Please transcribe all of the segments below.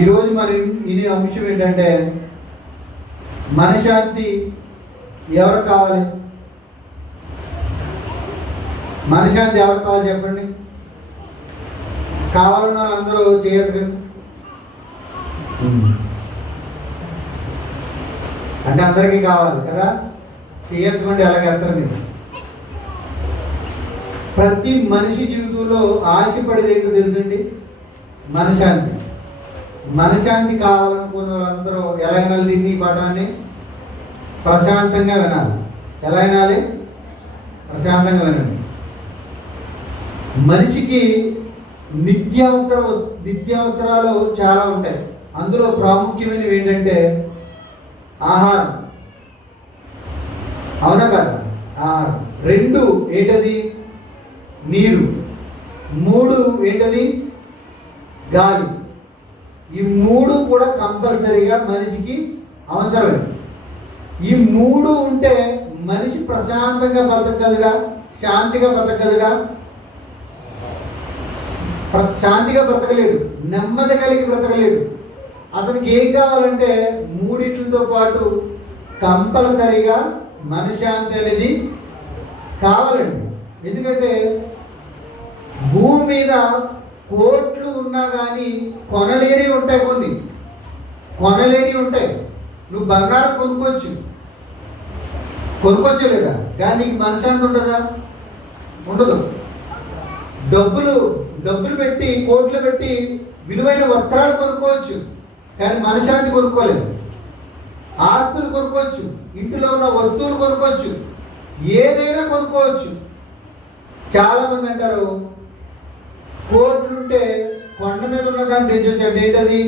ఈరోజు మరి ఇది అంశం ఏంటంటే మనశ్శాంతి ఎవరు కావాలి? మనశ్శాంతి ఎవరు కావాలి చెప్పండి. కావాలన్న వాళ్ళందరూ చేయరు అంటే అందరికీ కావాలి కదా, చేయటువంటి అలాగే ఎత్తరు మీరు. ప్రతి మనిషి జీవితంలో ఆశపడేది ఏంటో తెలుసండి, మనశ్శాంతి. మనశ్శాంతి కావాలనుకున్న వాళ్ళందరూ ఎలా వినాలి? దీన్ని పాఠాన్ని ప్రశాంతంగా వినాలి. ఎలా వినాలి? ప్రశాంతంగా వినండి. మనిషికి నిత్యావసరాలు చాలా ఉంటాయి. అందులో ప్రాముఖ్యమైనవి ఏంటంటే ఆహారం. అవునా కదా? ఆహారం. 2 ఏంటది? నీరు. 3 ఏంటది? గాలి. ఈ 3 కూడా కంపల్సరీగా మనిషికి అవసరమే. ఈ 3 ఉంటే మనిషి ప్రశాంతంగా బతకగలగా, శాంతిగా బతకగలగా. శాంతిగా బ్రతకలేడు, నెమ్మది కలిగి బ్రతకలేడు. అతనికి ఏం కావాలంటే 3తో పాటు కంపల్సరీగా మనశ్శాంతి అనేది కావాలండి. ఎందుకంటే భూమి మీద కోట్లు ఉన్నా కానీ కొనలేనివి ఉంటాయి, కొన్ని కొనలేనివి ఉంటాయి. నువ్వు బంగారం కొనుక్కోవచ్చు లేదా, కానీ నీకు మనశ్శాంతి ఉంటుందా? ఉండదు. డబ్బులు పెట్టి, కోట్లు పెట్టి విలువైన వస్త్రాలు కొనుక్కోవచ్చు, కానీ మనశ్శాంతి కొనుక్కోలేదు. ఆస్తులు కొనుక్కోవచ్చు, ఇంటిలో ఉన్న వస్తువులు కొనుక్కోవచ్చు, ఏదైనా కొనుక్కోవచ్చు. చాలామంది అంటారు కోట్లుంటే కొండ మీద ఉన్నదాన్ని తెచ్చొచ్చా అంటే ఏంటది?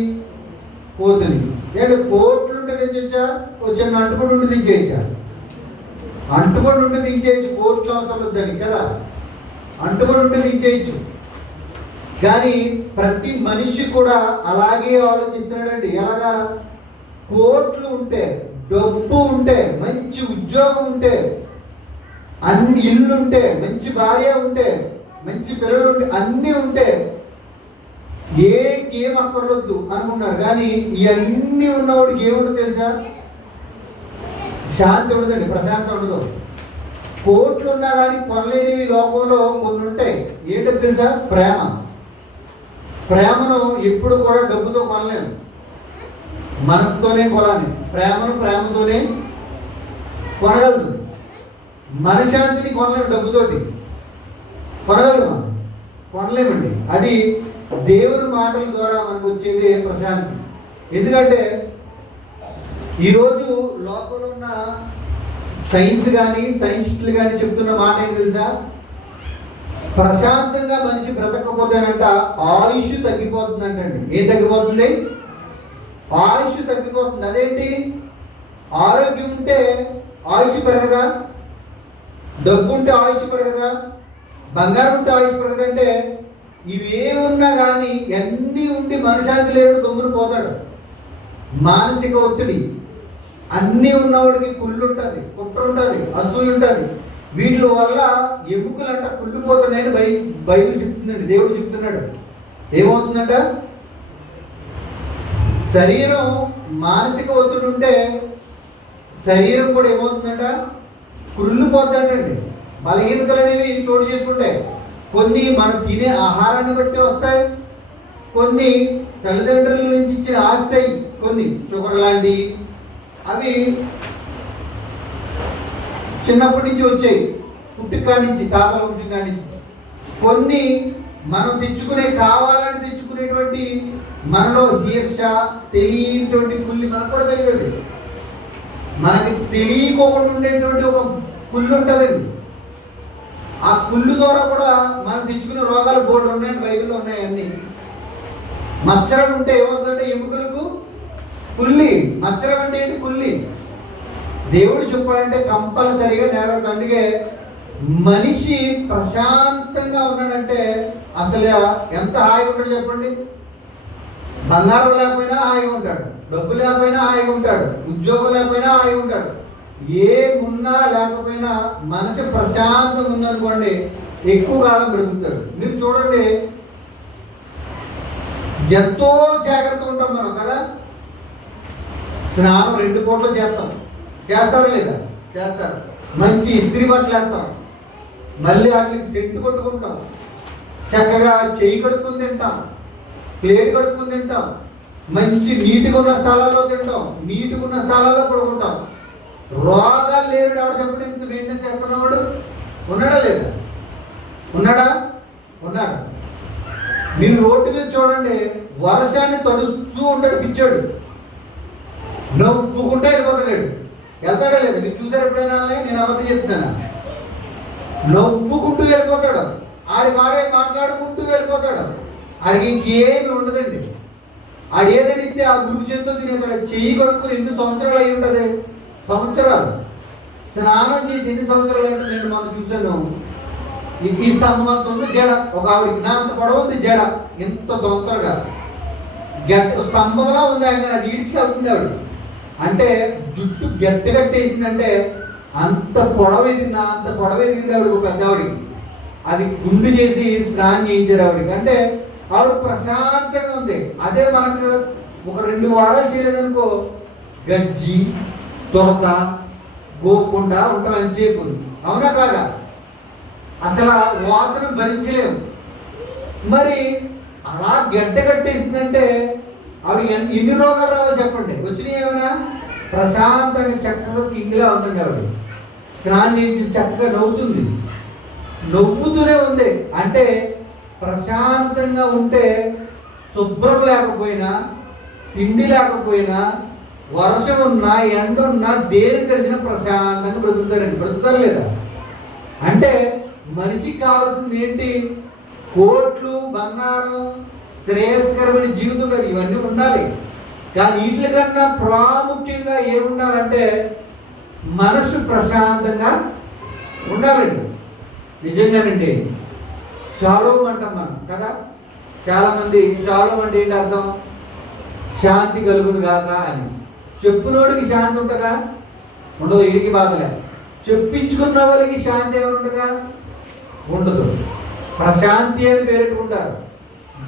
పోతుంది. లేదు, కోట్లుంటే తెచ్చొచ్చా? వచ్చిన అంటుబడి ఉండి దించేయచ్చా? అంటుబడి ఉండి దించేయచ్చు. కోట్లు అవసరం వద్దని కదా, అంటుబడి ఉండి దించేయచ్చు. కానీ ప్రతి మనిషి కూడా అలాగే ఆలోచిస్తున్నాడండి. ఎలాగా? కోట్లు ఉంటే, డబ్బు ఉంటే, మంచి ఉద్యోగం ఉంటే, అన్ని ఇల్లు ఉంటే, మంచి భార్య ఉంటే, మంచి పిల్లలు ఉంటే, అన్నీ ఉంటే ఏం అక్కర్లొద్దు అనుకున్నారు. కానీ ఇవన్నీ ఉన్నవాడికి ఏముండదు తెలుసా? శాంతి ఉండదండి, ప్రశాంతం ఉండదు. కోట్లు ఉన్నా కానీ కొనలేనివి లోకంలో కొన్ని ఉంటాయి. ఏంటో తెలుసా? ప్రేమను ఎప్పుడు కూడా డబ్బుతో కొనలేము, మనసుతోనే కొనాలి. ప్రేమతోనే కొనగలదు. మనశ్శాంతిని కొనలేము, డబ్బుతోటి కొనగలము, కొనలేమండి. అది దేవుని మాటల ద్వారా మనకు వచ్చేది ప్రశాంతి. ఎందుకంటే ఈరోజు లోకంలో ఉన్న సైన్స్ కానీ సైంటిస్టులు కానీ చెప్తున్న మాట ఏంటి తెలుసా? ప్రశాంతంగా మనిషి బ్రతకపోతేనంట ఆయుష్ తగ్గిపోతుందంటండి. ఏం తగ్గిపోతుంది? ఆయుష్ తగ్గిపోతుంది. అదేంటి? ఆరోగ్యం ఉంటే ఆయుష్ పెరగదా? డబ్బు ఉంటే ఆయుష్ పెరగదా? బంగారం ఉంటే ఆయుష్ పెరగదంటే ఇవేమున్నా కానీ అన్నీ ఉండి మనశ్శాంతి లేడు, దొమ్మును పోతాడు. మానసిక ఒత్తిడి అన్నీ ఉన్నవాడికి కుళ్ళు ఉంటుంది, కుట్ర ఉంటుంది, అసూయ ఉంటుంది. వీటి వల్ల ఎముకలంట కుళ్ళిపోతున్నాయని బైబిల్ చెప్తుందండి, దేవుడు చెప్తున్నాడు. ఏమవుతుందంట? శరీరం మానసిక ఒత్తిడి ఉంటే శరీరం కూడా ఏమవుతుందంట? కుళ్ళిపోతుందంటండి. బలహీనతలు అనేవి చోటు చేసుకుంటాయి. కొన్ని మనం తినే ఆహారాన్ని బట్టి వస్తాయి, కొన్ని తల్లిదండ్రుల నుంచి ఇచ్చిన ఆస్తాయి, కొన్ని షుగర్ లాంటివి అవి చిన్నప్పటి నుంచి వచ్చాయి, పుట్టుకాడి నుంచి, తాతల పుట్టుకాడి నుంచి. కొన్ని మనం కావాలని తెచ్చుకునేటువంటి మనలో ఈర్ష, తెలియనటువంటి కుళ్ళి మనకు కూడా తెలియదు. మనకి తెలియకోకుండా ఉండేటువంటి ఒక కుళ్ళు ఉంటుందండి. ఆ కుళ్ళు ద్వారా కూడా మనం తెచ్చుకునే రోగాలు బోర్డు ఉన్నాయండి, బైబిల్లో ఉన్నాయి అన్నీ. మచ్చరం ఉంటే ఏమవుతుందంటే ఎముకలకు కుళ్ళి. మచ్చరం అంటే ఏంటి? కుళ్ళి. దేవుడు చెప్పాలంటే కంపల్సరిగా నెరవేరుతుంది. అందుకే మనిషి ప్రశాంతంగా ఉన్నాడంటే అసలు ఎంత హాయిగా ఉంటాడు చెప్పండి. బంగారం లేకపోయినా హాయిగా ఉంటాడు, డబ్బు లేకపోయినా హాయిగా ఉంటాడు, ఉద్యోగం లేకపోయినా హాయిగా ఉంటాడు. ఏమున్నా లేకపోయినా మనసు ప్రశాంతంగా ఉందనుకోండి, ఎక్కువ కాలం బ్రతుకుతాడు. మీరు చూడండి, ఎంతో జాగ్రత్తగా ఉంటాం మనం కదా. స్నానం 2 పూటలు చేస్తారు లేదా? చేస్తారు. మంచి ఇస్త్రీ బట్టలు వేస్తాం, మళ్ళీ వాటికి సెంటు కొట్టుకుంటాం, చక్కగా చెయ్యి కడుక్కుని తింటాం, ప్లేట్ కడుక్కుని తింటాం, మంచి నీట్గా ఉన్న స్థలాల్లో తింటాం, నీట్గా ఉన్న స్థలాల్లో పడుకుంటాం. రోగాలు లేని ఎవడు చెప్పండి, ఇంత మెయింటైన్ చేస్తున్నవాడు ఉన్నాడా లేదా? ఉన్నాడా? ఉన్నాడు. మీరు రోడ్డు మీద చూడండి, వర్షాన్ని తడుస్తూ ఉంటాడు పిచ్చాడు, నవ్వుకుంటే వెళ్ళిపోతాడు. వెళ్తాడా లేదా? మీరు చూసారు ఎప్పుడైనా? నేను అబద్ధం చెప్తున్నాను. నవ్వుకుంటూ వెళ్ళిపోతాడు, ఆడే మాట్లాడుకుంటూ వెళ్ళిపోతాడు. ఆడికి ఇంకేమి ఉండదండి. ఆడు ఏదైనా ఇస్తే ఆ గురువు చేతితో తినేస్తాడు. చెయ్యి కొడుకుని 2 సంవత్సరాలు అయి ఉంటుంది. సంవత్సరాలు స్నానం చేసి ఎన్ని సంవత్సరాలు అంటే నేను మనం చూశాను. ఈ స్తంభం అంత ఉంది జడ, ఒక ఆవిడికి నా అంత పొడవు ఉంది జడ, ఎంత తొందరగా స్తంభంలా ఉంది. ఆయన అది ఈడ్చి వెళ్తుంది ఆవిడ. అంటే జుట్టు గట్టేసిందంటే అంత పొడవ ఎదిగింది, అంత పొడవ ఎదిగింది ఆవిడకి, పెద్ద ఆవిడికి. అది గుండు చేసి స్నానం చేయించారు ఆవిడకి. అంటే ఆవిడ ప్రశాంతంగా ఉంది. అదే మనకు ఒక 2 వారాలు చేయలేదనుకో, గజ్జి దొరక గోకుండా ఉంటాం ఎంతసేపు. అవునా కాదా? అసలు వాసన భరించలేము. మరి అలా గడ్డ కట్టేసిందంటే ఆవిడ ఎన్ని రోగాలు రావో చెప్పండి. వచ్చినాయి ఏమైనా? ప్రశాంతంగా చక్కగా కింగిలా ఉందండి ఆవిడ. స్నానం చేసి చక్కగా నవ్వుతూనే ఉంది. అంటే ప్రశాంతంగా ఉంటే, శుభ్రం లేకపోయినా, తిండి లేకపోయినా, వర్షం ఉన్నా, ఎండ ఉన్నా, దేనికి తెలిసిన ప్రశాంతంగా బ్రతుకుతారండి. బ్రతుకుతారు లేదా? అంటే మనిషికి కావాల్సింది ఏంటి? కోట్లు, బంగారం, శ్రేయస్కరమైన జీవితం కదా, ఇవన్నీ ఉండాలి. కానీ వీటి కన్నా ప్రాముఖ్యంగా ఏముండాలంటే మనసు ప్రశాంతంగా ఉండాలండి. నిజంగానండి. షాలోమ్ అంటాం మనం కదా. చాలామంది షాలోమ్ అంటే ఏంటి అర్థం? శాంతి కలుగును గాక అని. చెప్పునోడికి శాంతి ఉంటుందా? ఉండదు. వీడికి బాధలే. చెప్పించుకున్న వాళ్ళకి శాంతి ఏమైనా ఉంటుందా? ఉండదు. ప్రశాంతి అని పేరెట్టుకుంటారు.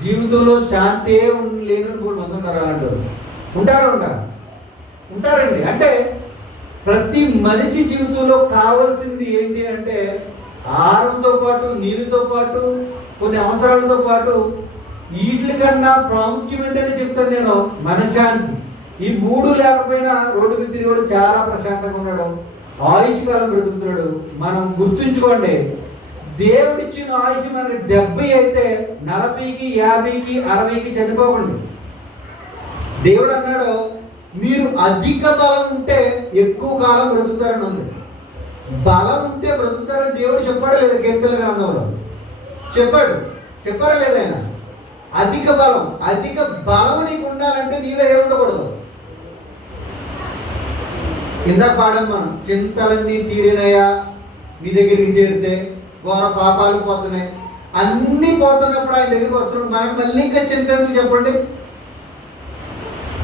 జీవితంలో శాంతి లేని 3 మంది ఉంటారు. అలాంటి ఉంటారండి. అంటే ప్రతి మనిషి జీవితంలో కావాల్సింది ఏంటి అంటే ఆహారంతో పాటు, నీళ్ళతో పాటు, కొన్ని అవసరాలతో పాటు, వీటి కన్నా ప్రాముఖ్యమైనదని చెప్తాను నేను, మనశ్శాంతి. ఈ 3 లేకపోయినా రోడ్డు మీద తిరిగి చాలా ప్రశాంతంగా ఉన్నాడు, ఆయుష్ కాలం బ్రతుకుతున్నాడు. మనం గుర్తుంచుకోండి, దేవుడిచ్చిన ఆయుష్ మనకి 70 అయితే 40కి, 50కి, 60కి చనిపోకండి. దేవుడు అన్నాడు, మీరు అధిక బలం ఉంటే ఎక్కువ కాలం బ్రతుకుతారని ఉంది. బలం ఉంటే బ్రతుకుతారని దేవుడు చెప్పాడు లేదా? కీర్తన గ్రంథంలో చెప్పారా లేదా? ఆయన అధిక బలం నీకు ఉండాలంటే నీలో ఏముండకూడదు. ఇందాక పాడాం మనం, చింతలన్నీ తీరినాయా మీ దగ్గరికి చేరితే, ఘోర పాపాలు పోతున్నాయి, అన్నీ పోతున్నప్పుడు ఆయన దగ్గరికి వస్తున్నాడు. మనకు మళ్ళీ ఇంకా చింత ఎందుకు చెప్పండి?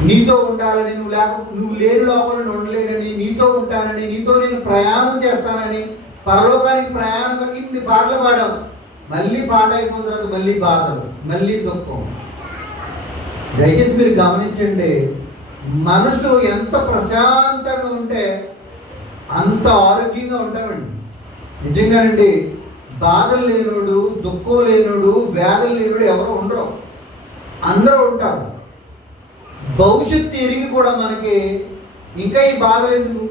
నీతో ఉండాలని, నువ్వు లేని లోపల ఉండలేనని, నీతో ఉంటానని, నీతో నేను ప్రయాణం చేస్తానని, పరలోకానికి ప్రయాణం కలిగి ఇన్ని పాటలు పాడాం. మళ్ళీ పాట అయిపోయిన తర్వాత మళ్ళీ బాధలు, మళ్ళీ దుఃఖం. దయచేసి మీరు గమనించండి, మనసు ఎంత ప్రశాంతంగా ఉంటే అంత ఆరోగ్యంగా ఉంటామండి. నిజంగానండి. బాధలు లేనోడు, దుఃఖం లేనోడు, వ్యాధులు లేనోడు ఎవరు ఉండరు. అందరూ ఉంటారు. భవిష్యత్తు ఎరిగి కూడా మనకి ఇంకా ఈ బాధలు ఎందుకు?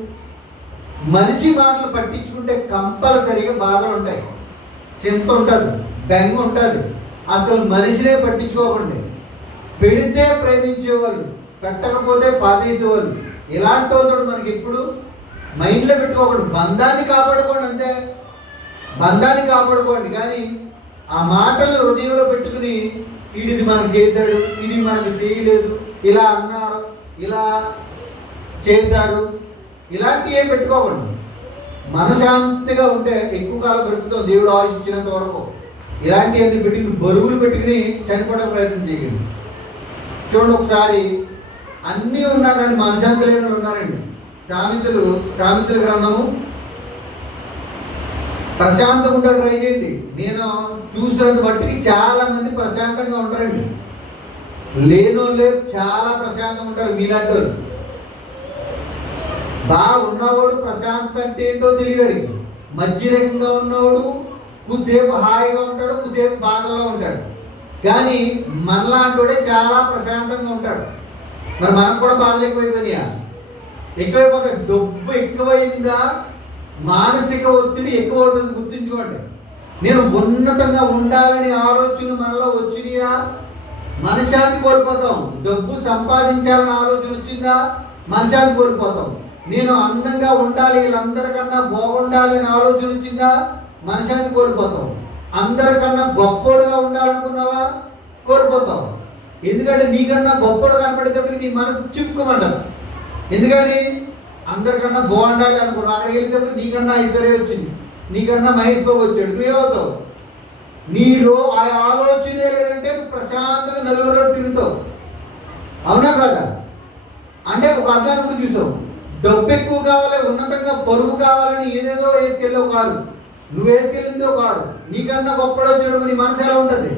మనిషి మాటలు పట్టించుకుంటే కంపల్సరిగా బాధలు ఉంటాయి, చింత ఉంటుంది, బెంగ ఉంటుంది. అసలు మనిషినే పట్టించుకోకండి. పెడితే ప్రేమించేవాళ్ళు, పెట్టకపోతే పాదేసేవాళ్ళు. ఇలాంటి వాళ్ళతో మనకి ఎప్పుడు మైండ్లో పెట్టుకోకండి. బంధాన్ని కాపాడుకోండి, అంతే. బంధాన్ని కాపాడుకోండి. కానీ ఆ మాటలు హృదయంలో పెట్టుకుని ఇది మనకు చేశాడు, ఇది మనకు చేయలేదు, ఇలా అన్నారు, ఇలా చేశారు, ఇలాంటివి ఏం పెట్టుకోకండి. మనశాంతిగా ఉంటే ఎక్కువ కాలం బ్రతుకుతాం, దేవుడు ఆయుష్ ఇచ్చినంత వరకు. ఇలాంటివన్నీ పెట్టుకుని బరువులు పెట్టుకుని చనిపోవడం ప్రయత్నం చేయండి. చూడండి, ఒకసారి అన్నీ ఉన్నా కానీ మనశాంతి లేని ఉన్నారండి. సామెతల గ్రంథము ప్రశాంతంగా ఉంటాడు, ట్రై చేయండి. నేను చూసినంత బట్టి చాలా మంది ప్రశాంతంగా ఉంటారండి. లేనోళ్ళే చాలా ప్రశాంతంగా ఉంటారు. మీలాంటి వాళ్ళు బాగా ఉన్నవాడు ప్రశాంతత అంటే ఏంటో తెలియదు. మధ్య రకంగా ఉన్నవాడు కొద్దిసేపు హాయిగా ఉంటాడు, కొద్దిసేపు బాధలో ఉంటాడు. కానీ మనలాంటి చాలా ప్రశాంతంగా ఉంటాడు. మరి మనకు కూడా బాధలు ఎక్కువైపోయినాయా? ఎక్కువైపోతాయి. డబ్బు ఎక్కువైందా, మానసిక ఒత్తిడి ఎక్కువ అవుతుంది. గుర్తుంచుకోండి. నేను ఉన్నతంగా ఉండాలని ఆలోచన మనలో వచ్చినాయా, మనశ్శాంతి కోల్పోతాం. డబ్బు సంపాదించాలని ఆలోచన వచ్చిందా, మనశ్శాంతి కోల్పోతాం. నేను అందంగా ఉండాలి, వీళ్ళందరికన్నా బాగుండాలి అని ఆలోచన వచ్చిందా, మనశ్శాంతి కోల్పోతాం. అందరికన్నా గొప్పోడుగా ఉండాలనుకున్నావా, కోల్పోతావు. ఎందుకంటే నీకన్నా గొప్పోడు కనపడేటప్పటికి నీ మనసు చిక్కుమంటది. ఎందుకని అందరికన్నా బాగుండాలి అనుకున్నావు. అక్కడికి వెళ్ళేటప్పుడు నీకన్నా ఐశ్వర్యం వచ్చింది, నీకన్నా మహేష్ బాబు వచ్చాడు, నువ్వేమవుతావు? నీలో ఆ ఆలోచనే లేదంటే నువ్వు ప్రశాంతంగా నలుగురిలో తిరుగుతావు. అవునా కాదా? అంటే ఒక అర్థాన్ని గురించి చూసావు. డబ్బు ఎక్కువ కావాలి, ఉన్నతంగా పరువు కావాలని ఏదేదో వేసుకెళ్ళావు కాదు, నువ్వు వేసుకెళ్ళిందో కాదు. నీకన్నా గొప్పడో చెడు నీ మనసు ఎలా ఉంటుంది,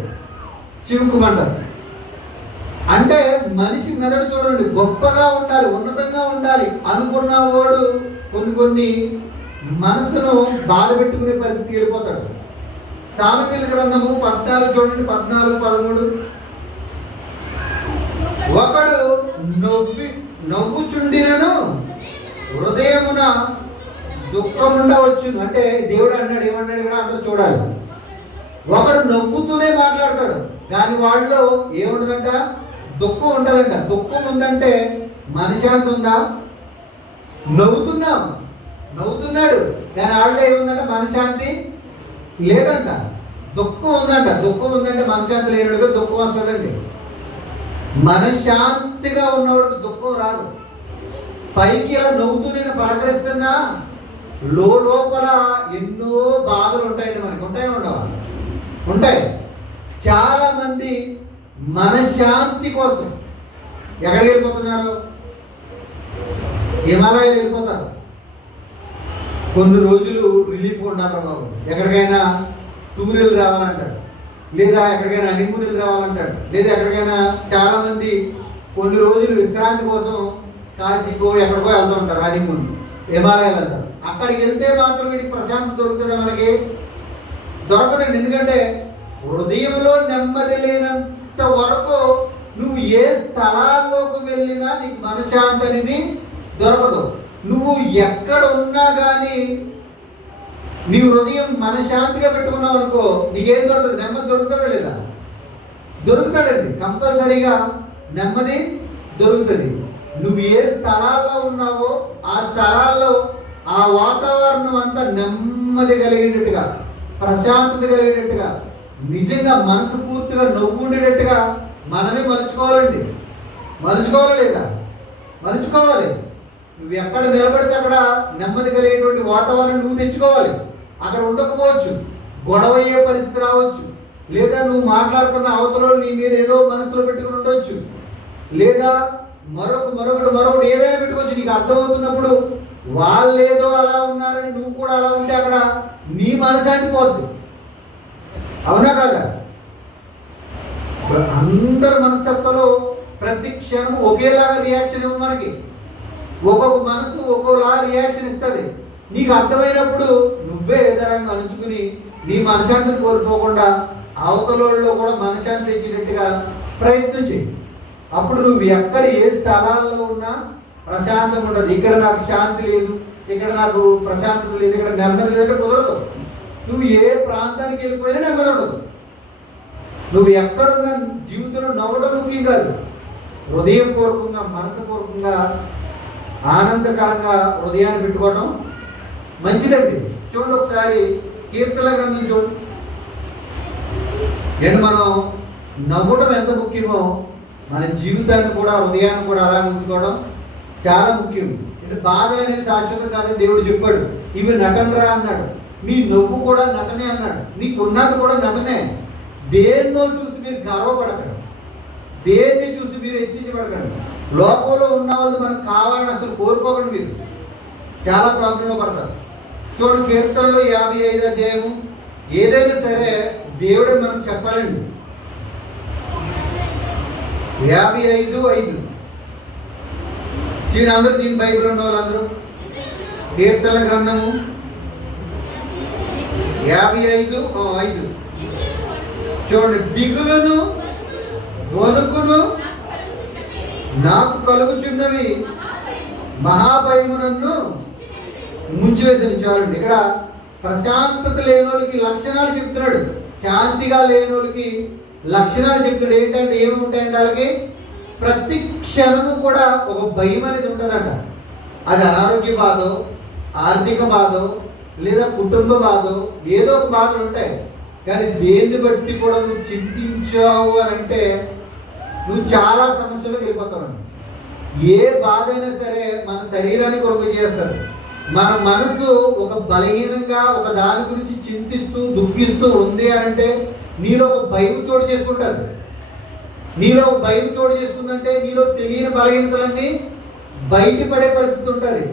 చివుకుమంటది. అంటే మనిషి మెదడు చూడండి, గొప్పగా ఉండాలి, ఉన్నతంగా ఉండాలి అనుకున్న వాడు కొన్ని మనసును బాధ పెట్టుకునే పరిస్థితికి వెళ్ళిపోతాడు. సామెతల గ్రంథము 14 చూడండి, 14, 13. ఒకడు నవ్వుచుండినను హృదయమున దుఃఖముండవచ్చును. అంటే దేవుడు అన్నాడు, ఏమన్నాడు కూడా అందరూ చూడాలి. ఒకడు నవ్వుతూనే మాట్లాడతాడు, కానీ వాళ్ళలో ఏముండదంట, దుఃఖం ఉంటుందంట. దుఃఖం ఉందంటే మనశ్శాంతి ఉందా? నవ్వుతున్నాడు కానీ వాళ్ళలో ఏముందంట, మనశ్శాంతి లేదంట. దుఃఖం ఉందంట. దుఃఖం ఉందంటే మనశ్శాంతి లేనుడిగా దుఃఖం వస్తుందండి. మనశ్శాంతిగా ఉన్నవాడికి దుఃఖం రాదు. పైకి ఇలా నవ్వుతూ నేను పలకరిస్తున్నా, లోపల ఎన్నో బాధలు ఉంటాయండి. మనకి ఉంటాయి, ఉండవా? ఉంటాయి. చాలా మంది మనశ్శాంతి కోసం ఎక్కడికి వెళ్ళిపోతున్నారు, హిమాలయాలు వెళ్ళిపోతారు. కొన్ని రోజులు రిలీఫ్ ఉండాలి బాబు, ఎక్కడికైనా టూర్లు రావాలంటాడు, లేదా ఎక్కడికైనా హనీమూన్లు రావాలంటాడు, లేదా ఎక్కడికైనా చాలా మంది కొన్ని రోజులు విశ్రాంతి కోసం కాశీకో ఎక్కడికో వెళ్తూ ఉంటారు, హనీమూన్, హిమాలయాలు వెళ్తారు. అక్కడికి వెళ్తే మాత్రం వీడికి ప్రశాంతత దొరుకుతుందా? మనకి దొరకదండి. ఎందుకంటే హృదయంలో నెమ్మది లేనంత వరకు నువ్వు ఏ స్థలాల్లోకి వెళ్ళినా నీకు మనశ్శాంతి అనేది దొరకదు. నువ్వు ఎక్కడ ఉన్నా కానీ నీ హృదయం మనశ్శాంతిగా పెట్టుకున్నావు అనుకో, నీకేం దొరుకుతుంది? నెమ్మది దొరుకుతుందా లేదా? దొరుకుతుందండి. కంపల్సరీగా నెమ్మది దొరుకుతుంది. నువ్వు ఏ స్థలాల్లో ఉన్నావో ఆ స్థలాల్లో ఆ వాతావరణం అంతా నెమ్మది కలిగేటట్టుగా, ప్రశాంతత కలిగేటట్టుగా, నిజంగా మనసు పూర్తిగా నవ్వు ఉండేటట్టుగా మనమే మలుచుకోవాలండి. మలుచుకోవాలి లేదా? మలుచుకోవాలి. నువ్వు ఎక్కడ నిలబడితే అక్కడ నెమ్మది కలిగేటువంటి వాతావరణం నువ్వు తెచ్చుకోవాలి. అక్కడ ఉండకపోవచ్చు, గొడవ అయ్యే పరిస్థితి రావచ్చు, లేదా నువ్వు మాట్లాడుతున్న అవతల నీ మీద ఏదో మనసులో పెట్టుకుని ఉండొచ్చు, లేదా మరొకటి ఏదైనా పెట్టుకోవచ్చు. నీకు అర్థమవుతున్నప్పుడు వాళ్ళు ఏదో అలా ఉన్నారని నువ్వు కూడా అలా ఉంటే అక్కడ నీ మనశాంతి పోద్ది. అవునా కాదా? అందరి మనస్తత్వంలో ప్రతి క్షణం ఒకేలాగా రియాక్షన్ ఇవ్వ. మనకి ఒక్కొక్క మనసు ఒక్కోలా రియాక్షన్ ఇస్తుంది. నీకు అర్థమైనప్పుడు నువ్వే ఏదైనా అణుచుకుని నీ మనశాంతిని కోల్పోకుండా అవతలలో కూడా మనశాంతి తెచ్చినట్టుగా ప్రయత్నం చేయి. అప్పుడు నువ్వు ఎక్కడ ఏ స్థలాల్లో ఉన్నా ప్రశాంతంగా ఉండదు. ఇక్కడ నాకు శాంతి లేదు, ఇక్కడ నాకు ప్రశాంతత లేదు, ఇక్కడ నెమ్మది లేదు, కుదరదు. నువ్వు ఏ ప్రాంతానికి వెళ్ళిపోయినా నెమ్మది ఉండదు. నువ్వు ఎక్కడున్నా జీవితంలో నవ్వడం ముఖ్యం కాదు. హృదయపూర్వకంగా, మనసుపూర్వకంగా, ఆనందకరంగా హృదయాన్ని పెట్టుకోవడం మంచిదండి. చూడండి ఒకసారి కీర్తన గ్రంథం చూడండి. నేను మనం నవ్వడం ఎంత ముఖ్యమో మన జీవితాన్ని కూడా, హృదయాన్ని కూడా అలాగే ఉంచుకోవడం చాలా ముఖ్యం. అంటే బాధలు అనేది శాశ్వతం కాదని దేవుడు చెప్పాడు. ఇవి నటనరా అన్నాడు. మీ నవ్వు కూడా నటనే అన్నాడు. మీకున్నది కూడా నటనే. దేన్నో చూసి మీరు గర్వపడకండి, దేన్ని చూసి మీరు హెచ్చించబడకండి. లోకంలో ఉన్న వాళ్ళు మనకు కావాలని అసలు కోరుకోకండి. మీరు చాలా ప్రాబ్లంలో పడతారు. చూడండి కీర్తనలో 55వ అధ్యాయము. ఏదైనా సరే దేవుడే మనకు చెప్పాలండి. 55:5 చూడండి. అందరూ దీని బైబిల్ ఉన్న వాళ్ళందరూ కీర్తన గ్రంథము 55:5 చూడండి. దిగులును వణుకును నాకు కలుగుచున్నవి, మహాభయము నన్ను ముంచివేసింది. చూడండి, ఇక్కడ ప్రశాంతత లేనోళ్ళకి లక్షణాలు చెప్తున్నాడు, శాంతిగా లేనోళ్ళకి లక్షణాలు చెప్తున్నాడు. ఏంటంటే ఏమి ఉంటాయంటే వాళ్ళకి ప్రతి క్షణము కూడా ఒక భయం అనేది ఉంటుందంట. అది అనారోగ్య బాధో, ఆర్థిక బాధో, లేదా కుటుంబ బాధో, ఏదో ఒక బాధలు ఉంటాయి. కానీ దేన్ని బట్టి కూడా నువ్వు చింతించావు అని అంటే నువ్వు చాలా సమస్యలకు వెళ్ళిపోతావు. ఏ బాధ అయినా సరే మన శరీరాన్ని కొరకు చేస్తారు. మన మనసు ఒక బలహీనంగా ఒక దాని గురించి చింతిస్తూ దుఃఖిస్తూ ఉంది అని అంటే నీలో ఒక భయం చోటు చేసుకుంటారు. నీలో ఒక భయం చోటు చేసుకుందంటే నీలో తెలియని బలహీనతలన్నీ బయటపడే పరిస్థితి ఉంటుంది.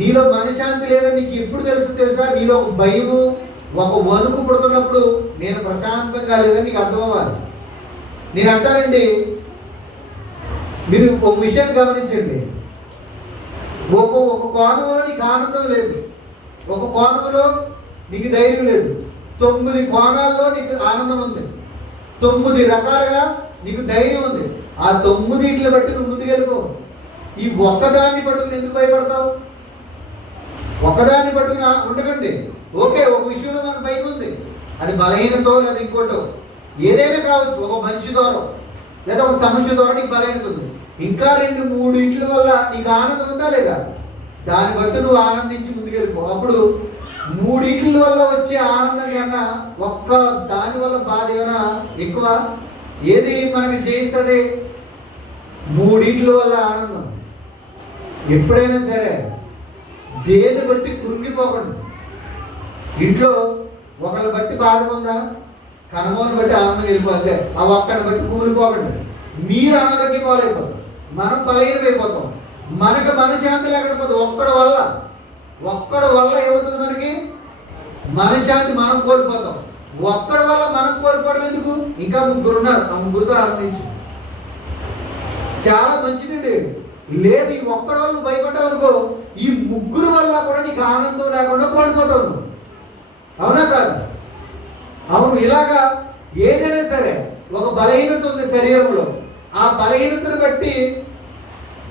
నీలో మనశ్శాంతి లేదని నీకు ఎప్పుడు తెలుసా? నీలో ఒక భయము, ఒక వణుకు పుడుతున్నప్పుడు నేను ప్రశాంతంగా లేదని నీకు అర్థం అవ్వాలి. నేను అంటానండి, మీరు ఒక విషయాన్ని గమనించండి. ఒక కోణంలో నీకు ఆనందం లేదు, ఒక కోణంలో నీకు ధైర్యం లేదు. 9 కోణాల్లో నీకు ఆనందం ఉంది, 9 రకాలుగా నీకు ధైర్యం ఉంది. ఆ 9 బట్టి నువ్వు ముందుకెళ్ళిపో. ఈ ఒక్కదాన్ని పట్టుకుని ఎందుకు భయపడతావు? ఒక్కదాన్ని పట్టుకుని ఉండకండి. ఓకే, ఒక విషయంలో మనకు భయం ఉంది, అది బలహీనతో లేదా ఇంకోటో ఏదైనా కావచ్చు. ఒక మనిషి ద్వారా లేదా ఒక సమస్య ద్వారా నీకు బలహీనత ఉంది. ఇంకా 2-3 ఇంట్ల వల్ల నీకు ఆనందం ఉందా లేదా? దాన్ని బట్టి నువ్వు ఆనందించి ముందుకెళ్ళిపో. అప్పుడు 3 ఇంట్ల వల్ల వచ్చే ఆనందం కన్నా ఒక్క దాని వల్ల బాధ ఏమైనా ఎక్కువ? ఏది మనకి జయిస్తుంది? 3 ఇంట్ల వల్ల ఆనందం. ఎప్పుడైనా సరే దేని బట్టి కృంగిపోకండి. ఇంట్లో ఒకరిని బట్టి బాధ ఉందా, కనుమోని బట్టి ఆనందం వెళ్ళిపోతే ఆ ఒక్కడిని బట్టి కూలిపోకండి. మీరు అనారోగ్యం పాలైపోతాం, మనం బలహీనమైపోతాం, మనకు మనశ్శాంతి లేకపోతే ఒక్కడి వల్ల ఏమవుతుంది? మనకి మనశ్శాంతి మనం కోల్పోతాం. ఒక్కడి వల్ల మనం కోల్పోవడం ఎందుకు? ఇంకా 3 ఉన్నారు, ఆ 3తో ఆనందించు. చాలా మంచిదండి. లేదు, ఈ ఒక్కడి వల్ల నువ్వు భయపడ్డావు అనుకో, ఈ 3 వల్ల కూడా నీకు ఆనందం లేకుండా కోల్పోతావు నువ్వు. అవునా కాదు? అవును. ఇలాగా ఏదైనా సరే ఒక బలహీనత ఉంది శరీరంలో, ఆ బలహీనతను బట్టి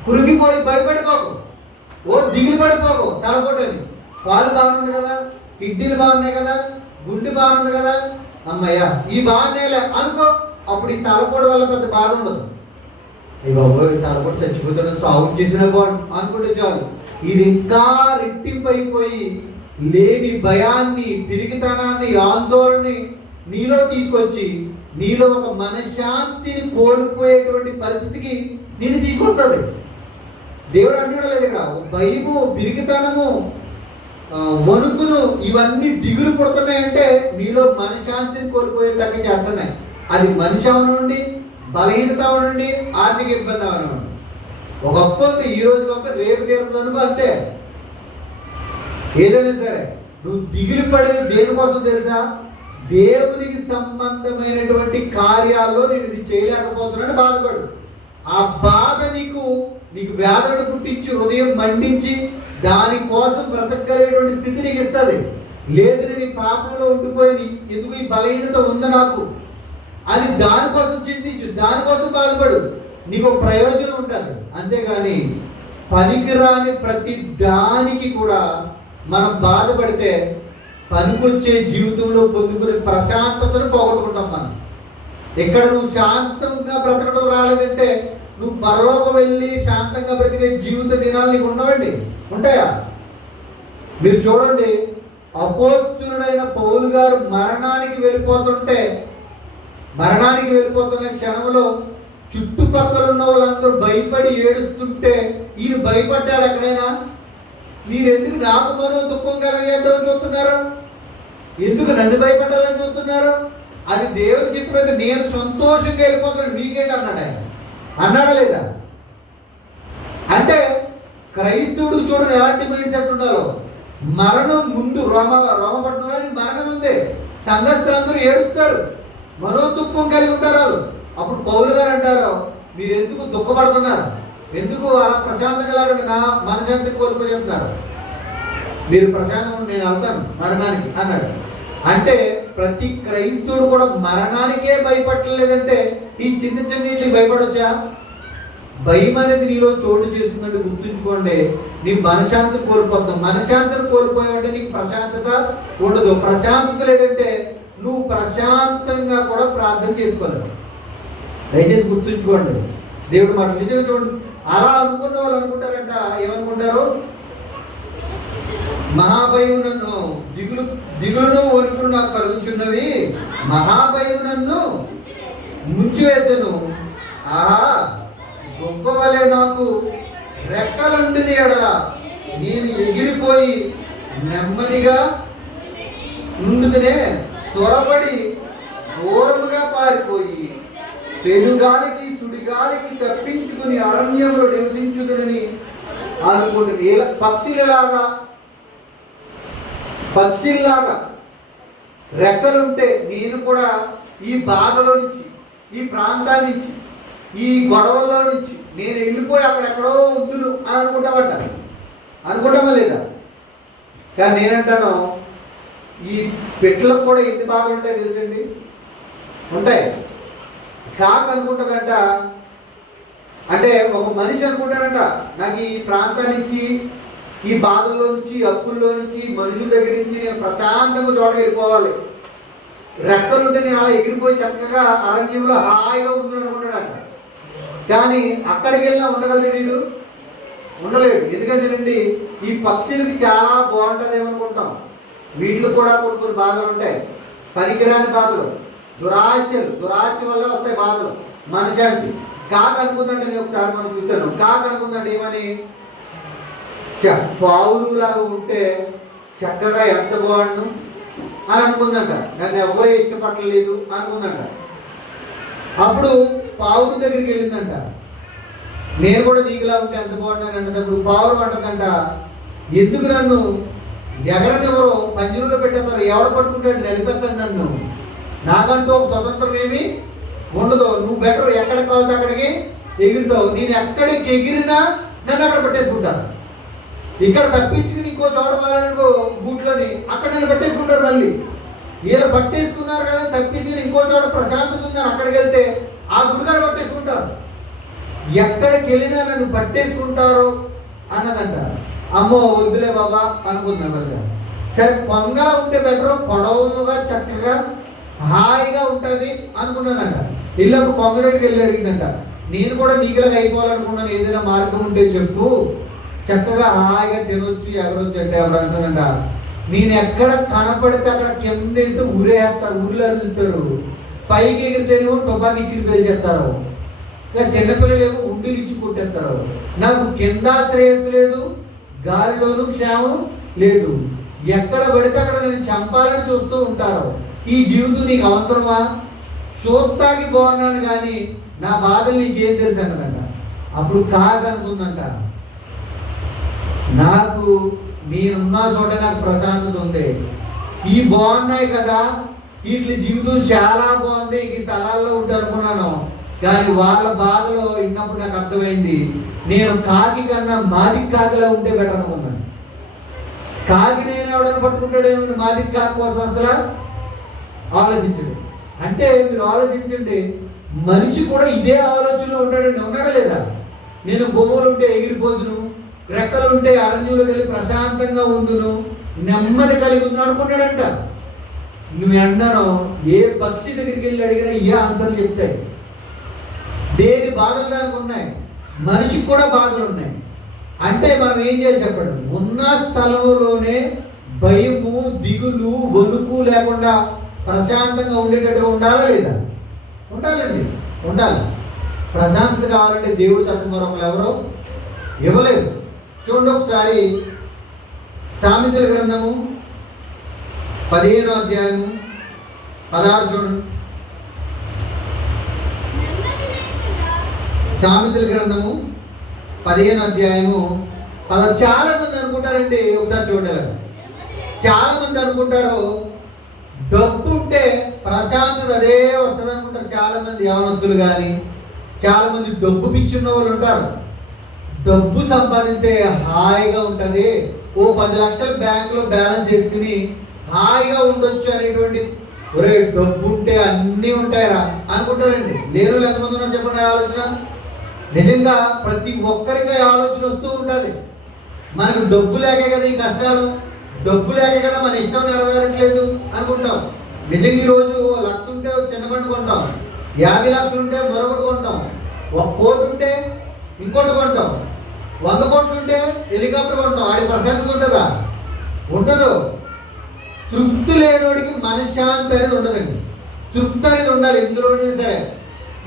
కురిగిపోయి భయపడిపోకు, దిగులు పడిపోకు. తలపోటని కాలు బాగుంది కదా, కిడ్నీలు బాగున్నాయి కదా, గుండె బాగుంది కదా, అమ్మయ్యా ఈ బాగున్నాయిలే అనుకో. అప్పుడు ఈ తలపోటు వల్ల పెద్ద బాధ ఉండదు. బాబోయ్ తలపోటు చచ్చిపోతాడని సాగు చేసిన అనుకుంటే చాలు. ఇది ఇంకా రెట్టింపు అయిపోయి లేని భయాన్ని, పిరిగితనాన్ని, ఆందోళనని నీలో తీసుకొచ్చి నీలో ఒక మనశ్శాంతిని కోల్పోయేటువంటి పరిస్థితికి నిన్ను తీసుకొస్తుంది. దేవుడు అంటాడు లేదు ఇక్కడ, భయము, పిరిగితనము, వణుకును ఇవన్నీ దిగులు పుడుతున్నాయంటే నీలో మనశ్శాంతిని కోల్పోయేటట్టు చేస్తున్నాయి. అది మనిషి అవనండి, బలహీనత అవనండి, ఆర్థిక ఇబ్బంది అవనండి. ఒకప్పుడు ఈ రోజు కాక రేపు తీరుతుందనుకో అంతే. ఏదైనా సరే నువ్వు దిగులు పడేది దేనికోసం తెలుసా? దేవునికి సంబంధమైనటువంటి కార్యాల్లో నేను ఇది చేయలేకపోతున్నాను బాధపడు. ఆ బాధ నీకు వేదన పుట్టించి, హృదయం మండించి దానికోసం బ్రతకగలిగేటువంటి స్థితి నీకు ఇస్తుంది. లేదు నేను ఈ పాపంలో ఉండిపోయి ఎందుకు ఈ బలహీనత ఉందో నాకు అని దానికోసం చింతించు, దానికోసం బాధపడు. నీకు ప్రయోజనం ఉంటుంది. అంతేగాని పనికిరాని ప్రతి దానికి కూడా మనం బాధపడితే పనికొచ్చే జీవితంలో పొందుకునే ప్రశాంతతను పోగొట్టుకుంటాం మనం. ఇక్కడ నువ్వు శాంతంగా బ్రతకడం రాలేదంటే నువ్వు పరలోకం వెళ్ళి శాంతంగా బ్రతికే జీవిత దినాలు నీకు ఉండవండి, ఉంటాయా? మీరు చూడండి, అపోస్తులుడైన పౌలు గారు మరణానికి వెళ్ళిపోతున్న క్షణంలో చుట్టుపక్కల ఉన్న వాళ్ళందరూ భయపడి ఏడుస్తుంటే ఈయన భయపడ్డాడు. ఎక్కడైనా మీరు ఎందుకు నాకు మనో దుఃఖం కలిగేద్దామని చూస్తున్నారు? ఎందుకు నన్ను భయపడాలని చూస్తున్నారు? అది దేవుని చిత్తమైతే నేను సంతోషంగా వెళ్ళిపోతున్నాను, మీకేంటి అన్నాడు ఆయన. అన్నాడా లేదా? అంటే క్రైస్తవుడు చూడండి ఎలాంటి మైండ్ సెట్ ఉండాలో. మరణం ముందు రోమపట్నంలో మరణం ఉంది, సంఘస్థులందరూ ఏడుస్తారు, మనో దుఃఖం కలిగి ఉంటారు. అప్పుడు పౌలు గారు అంటారు, మీరు ఎందుకు దుఃఖపడుతున్నారు? ఎందుకు అలా ప్రశాంతంగా నా మనశాంతి కోల్పోయి చెప్తున్నారు? మీరు ప్రశాంతం, నేను వెళ్తాను మరణానికి అన్నాడు. అంటే ప్రతి క్రైస్తవుడు కూడా మరణానికే భయపడలేదంటే ఈ చిన్న చిన్న వీటికి భయపడొచ్చా? భయం అనేది నీలో చోటు చేసుకుందంటే గుర్తుంచుకోండి, నీ మనశాంతిని కోల్పోతావు. మనశాంతిని కోల్పోయావంటే నీకు ప్రశాంతత ఉండదు. ప్రశాంతత లేదంటే నువ్వు ప్రశాంతంగా కూడా ప్రార్థన చేసుకోలేవు. దయచేసి గుర్తుంచుకోండి దేవుడు మాట. నిజంగా చూడండి, అలా అనుకున్న వాళ్ళు అనుకుంటారంట, ఏమనుకుంటారు? మహాభయం నన్ను దిగులును వణుకును నాకు కలుగుచున్నవి, మహాభయం నన్ను ముంచివేసెను. ఆహా, గొప్ప వలె నాకు రెక్కలుండిన ఎడల నేను ఎగిరిపోయి నెమ్మదిగా ఉండుకునే త్వరపడి దూరముగా పారిపోయి పెనుగాలికి సుడిగాలికి తప్పించుకుని అరణ్యంలో నివసించుదని అనుకుంటుంది. పక్షిల్లాగా రెక్కలుంటే నేను కూడా ఈ బాధలో నుంచి, ఈ ప్రాంతాన్ని నుంచి, ఈ గొడవల్లో నుంచి నేను వెళ్ళిపోయి అక్కడెక్కడో ఉంటును అని అనుకుంటామా లేదా? కానీ నేనంటాను, ఈ పెట్లకు కూడా ఎన్ని బాధలు ఉంటాయి తెలుసండి? ఉంటాయి. కాకు అనుకుంటాడంట, అంటే ఒక మనిషి అనుకుంటాడంట, నాకు ఈ ప్రాంతం నుంచి, ఈ బాధల్లో నుంచి, అప్పుల్లో నుంచి, మనుషుల దగ్గర నుంచి నేను ప్రశాంతంగా చోటకి వెళ్ళిపోవాలి, రెక్కలుంటే నేను అలా ఎగిరిపోయి చక్కగా అరణ్యంలో హాయిగా ఉందని అనుకుంటాడంట. కానీ అక్కడికి వెళ్ళినా ఉండగలడు వీడు? ఉండలేడు. ఎందుకంటేనండి, ఈ పక్షులకి చాలా బాగుంటుంది ఏమనుకుంటాం, వీటిలో కూడా కొన్ని బాధలు ఉంటాయి. పనికిరాని బాధలు, దురాశ వల్ల వస్తాయి బాధలు, మనశాంతి. కాకు అనుకుందంటే, నేను ఒకసారి మనం చూశాను, కాకు అనుకుందంటే ఏమని, పావులులాగా ఉంటే చక్కగా ఎంత బాగుండు అని అనుకుందంట. నన్ను ఎవరూ ఇష్టపడలేదు అనుకుందంట. అప్పుడు పావురు దగ్గరికి వెళ్ళిందంట, నేను కూడా నీకులా ఉంటే ఎంత బాగుంటాను అన్నప్పుడు పావురు అంటుందంట, ఎందుకు నన్ను ఎగరనెవరో పంజరంలో పెట్టేస్తారు, ఎవరు పట్టుకుంటాడు, నిలిపెత్తాను నన్ను, నాకంటూ ఒక స్వతంత్రం ఏమి ఉండదు, నువ్వు బెటర్ ఎక్కడికి కావాలి అక్కడికి ఎగురుతావు, నేను ఎక్కడికి ఎగిరినా నన్ను అక్కడ పెట్టేసుకుంటాను, ఇక్కడ తప్పించుకుని ఇంకో చోట వాళ్ళనుకో గూట్లోని అక్కడ నన్ను పట్టేసుకుంటారు, మళ్ళీ వీళ్ళు పట్టేసుకున్నారు కదా తప్పించుకుని ఇంకో చోట ప్రశాంతత ఉందని అక్కడికి వెళ్తే ఆ గుడికాడ పట్టేసుకుంటారు, ఎక్కడికి వెళ్ళినా నన్ను పట్టేసుకుంటారు అన్నదంట. అమ్మో వద్దులే బాబా అనుకుందాం. సరే పొంగలా ఉంటే బెటర్, పొడవుగా చక్కగా హాయిగా ఉంటుంది అనుకున్నానంట. ఇల్లు పొంగ దగ్గరికి వెళ్ళి అడిగిందంట, నేను కూడా నీకులాగా అయిపోవాలనుకున్నాను, ఏదైనా మార్గం ఉంటే చెప్పు, చక్కగా హాయిగా తినొచ్చు ఎగరొచ్చు అంటే. అప్పుడు అంటుందంట, నేను ఎక్కడ కనపడితే అక్కడ కింద వెళ్తే ఊరేస్తారు, ఊర్లో అరులుతారు, పైకి ఎగిరితేనేమో టుపాకి ఇచ్చి పేరు చేస్తారు, ఇంకా చిన్నపిల్లలు ఏమో ఉండిలు ఇచ్చి కొట్టేస్తారు, నాకు కింద శ్రేయస్సు లేదు, గాలిలోనూ క్షేమం లేదు, ఎక్కడ పడితే అక్కడ నేను చంపాలని చూస్తూ ఉంటారు, ఈ జీవితం నీకు అవసరమా? చూస్తాకి బాగున్నాను కానీ నా బాధలు నీకేం తెలుసు అన్నదంట. అప్పుడు కాకనుకుందంట, నాకు మీరున్న చోట నాకు ప్రశాంతత ఉంది, ఈ బాగున్నాయి కదా, వీటి జీవితం చాలా బాగుంది, ఈ స్థలాల్లో ఉంటే అనుకున్నాను, కానీ వాళ్ళ బాధలో విన్నప్పుడు నాకు అర్థమైంది, నేను కాకి కన్నా మాది కాకిలా ఉంటే బెటర్ అనుకున్నాను. కాకి నేను ఎవడని పట్టుకుంటాడేమో, మాది కాకి కోసం అసలు ఆలోచించడు. అంటే మీరు ఆలోచించండి, మనిషి కూడా ఇదే ఆలోచనలో ఉంటాడండి, ఉన్నాడా లేదా? నేను గోవులు ఉంటే ఎగిరిపోతును, రెక్కలు ఉంటే అరణ్యంలో వెళ్ళి ప్రశాంతంగా ఉండును, నెమ్మది కలిగి ఉందని అనుకుంటాడంట. నువ్వు అన్నాను, ఏ పక్షి దగ్గరికి వెళ్ళి అడిగినా ఏ ఆన్సర్లు చెప్తాయి. దేని బాధలు దానికి ఉన్నాయి, మనిషికి కూడా బాధలు ఉన్నాయి. అంటే మనం ఏం చేయాలి చెప్పండి, ఉన్న స్థలంలోనే భయము, దిగులు, వణుకు లేకుండా ప్రశాంతంగా ఉండేటట్టుగా ఉండాలా లేదా? ఉండాలండి, ఉండాలి. ప్రశాంతత కావాలంటే దేవుడు తప్ప మరొకరు ఎవరో ఇవ్వలేదు. చూడండి ఒకసారి సామెతల గ్రంథము 15వ అధ్యాయము 16 చూడండి. సామెతల గ్రంథము 15వ అధ్యాయము 16. చాలా మంది అనుకుంటారండి, ఒకసారి చూడాలి, చాలా మంది అనుకుంటారు డబ్బు ఉంటే ప్రశాంతత అదే వస్తుంది అనుకుంటారు. చాలా మంది యవనస్తులు కానీ చాలా మంది డబ్బు పిచ్చున్న వాళ్ళు ఉంటారు. డబ్బు సంపాదింస్తే హాయిగా ఉంటుంది, ఓ 10 లక్షలు బ్యాంకులో బ్యాలెన్స్ వేసుకుని హాయిగా ఉండొచ్చు అనేటువంటి, ఒరే డబ్బు ఉంటే అన్నీ ఉంటాయరా అనుకుంటారండి. లేని వాళ్ళు ఎంతమంది ఉన్నారు చెప్పండి ఆలోచన. నిజంగా ప్రతి ఒక్కరికి ఆలోచన వస్తూ ఉంటుంది. మనకు డబ్బు లేకే కదా ఈ కష్టాలు, డబ్బు లేకే కదా మన ఇష్టం నెరవేరట్లేదు అనుకుంటాం. నిజంగా ఈరోజు 1 లక్ష ఉంటే చిన్న బండి కొంటాం, 50 లక్షలు ఉంటే మరొకటి కొంటాం, 1 కోటి ఉంటే ఇంకోటి కొంటాం, 100 కోట్లు ఉంటే హెలికాప్టర్ కొంటాం. ఆడి ప్రశాంతత ఉంటుందా? ఉండదు. తృప్తి లేనివాడికి మనశ్శాంతి అనేది ఉండదండి. తృప్తి అనేది ఉండాలి ఎందులో సరే.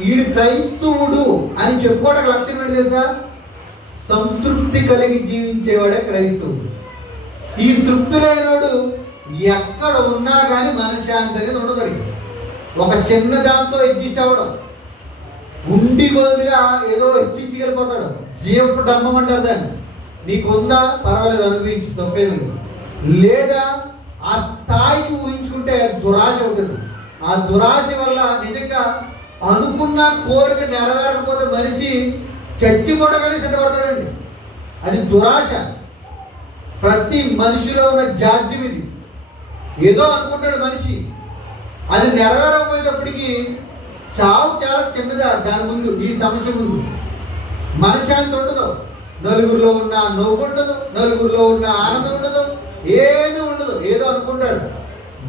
ఈడు క్రైస్తవుడు అని చెప్పుకోవడానికి లక్ష్యం ఏంటి తెలుసా? సంతృప్తి కలిగి జీవించేవాడే క్రైస్తవుడు. ఈ తృప్తి లేనివాడు ఎక్కడ ఉన్నా కానీ మనశ్శాంతి అనేది ఉండదు. ఒక చిన్న దాంతో అడ్జస్ట్ అవ్వడం, ఉండి కొద్దిగా ఏదో హెచ్చించగలిపోతాడు. జీవపు ధర్మం అంటారు దాన్ని. నీకుందా పర్వాలేదు అనుభవించు, తప్పేమి. లేదా ఆ స్థాయికి ఊహించుకుంటే దురాశ అవుతుంది. ఆ దురాశ వల్ల నిజంగా అనుకున్న కోరిక నెరవేరకపోతే మనిషి చచ్చి కూడా కానీ సిద్ధపడతాడండి. అది దురాశ. ప్రతి మనిషిలో ఉన్న జాడ్యం ఇది. ఏదో అనుకుంటాడు మనిషి, అది నెరవేరకపోయేటప్పటికి చావు చాలా చిన్నదా దాని ముందు, ఈ సమస్య ముందు. మనశ్శాంతి ఉండదు, నలుగురిలో ఉన్న నవ్వు ఉండదు, నలుగురిలో ఉన్న ఆనందం ఉండదు, ఏమీ ఉండదు. ఏదో అనుకుంటాడు,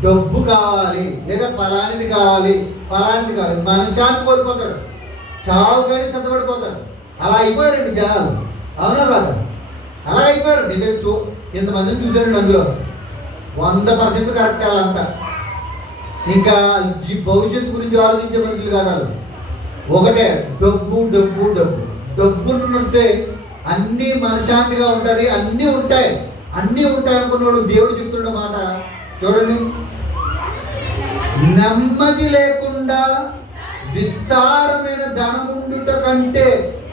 డబ్బు కావాలి, లేదా ఫలానిది కావాలి, ఫలానిది కావాలి, మనశ్శాంతి కోల్పోతాడు, చావు కానీ సిద్ధపడిపోతాడు. అలా అయిపోయారండి జనాలు, అవునా కాదు? అలా అయిపోయారు. నేను ఇంతమందిని చూశానండి, అందులో 100% కరెక్ట్. వాళ్ళంతా ఇంకా భవిష్యత్తు గురించి ఆలోచించే మనుషులు కాదు. ఒకటే డబ్బు డబ్బు డబ్బు. డబ్బునుంటే అన్నీ మనశ్శాంతిగా ఉంటుంది, అన్నీ ఉంటాయి, అన్నీ ఉంటాయి అనుకున్నాడు. దేవుడు చెప్తున్న మాట చూడండి, నెమ్మది లేకుండా విస్తారమైన ధనం ఉండుట కంటే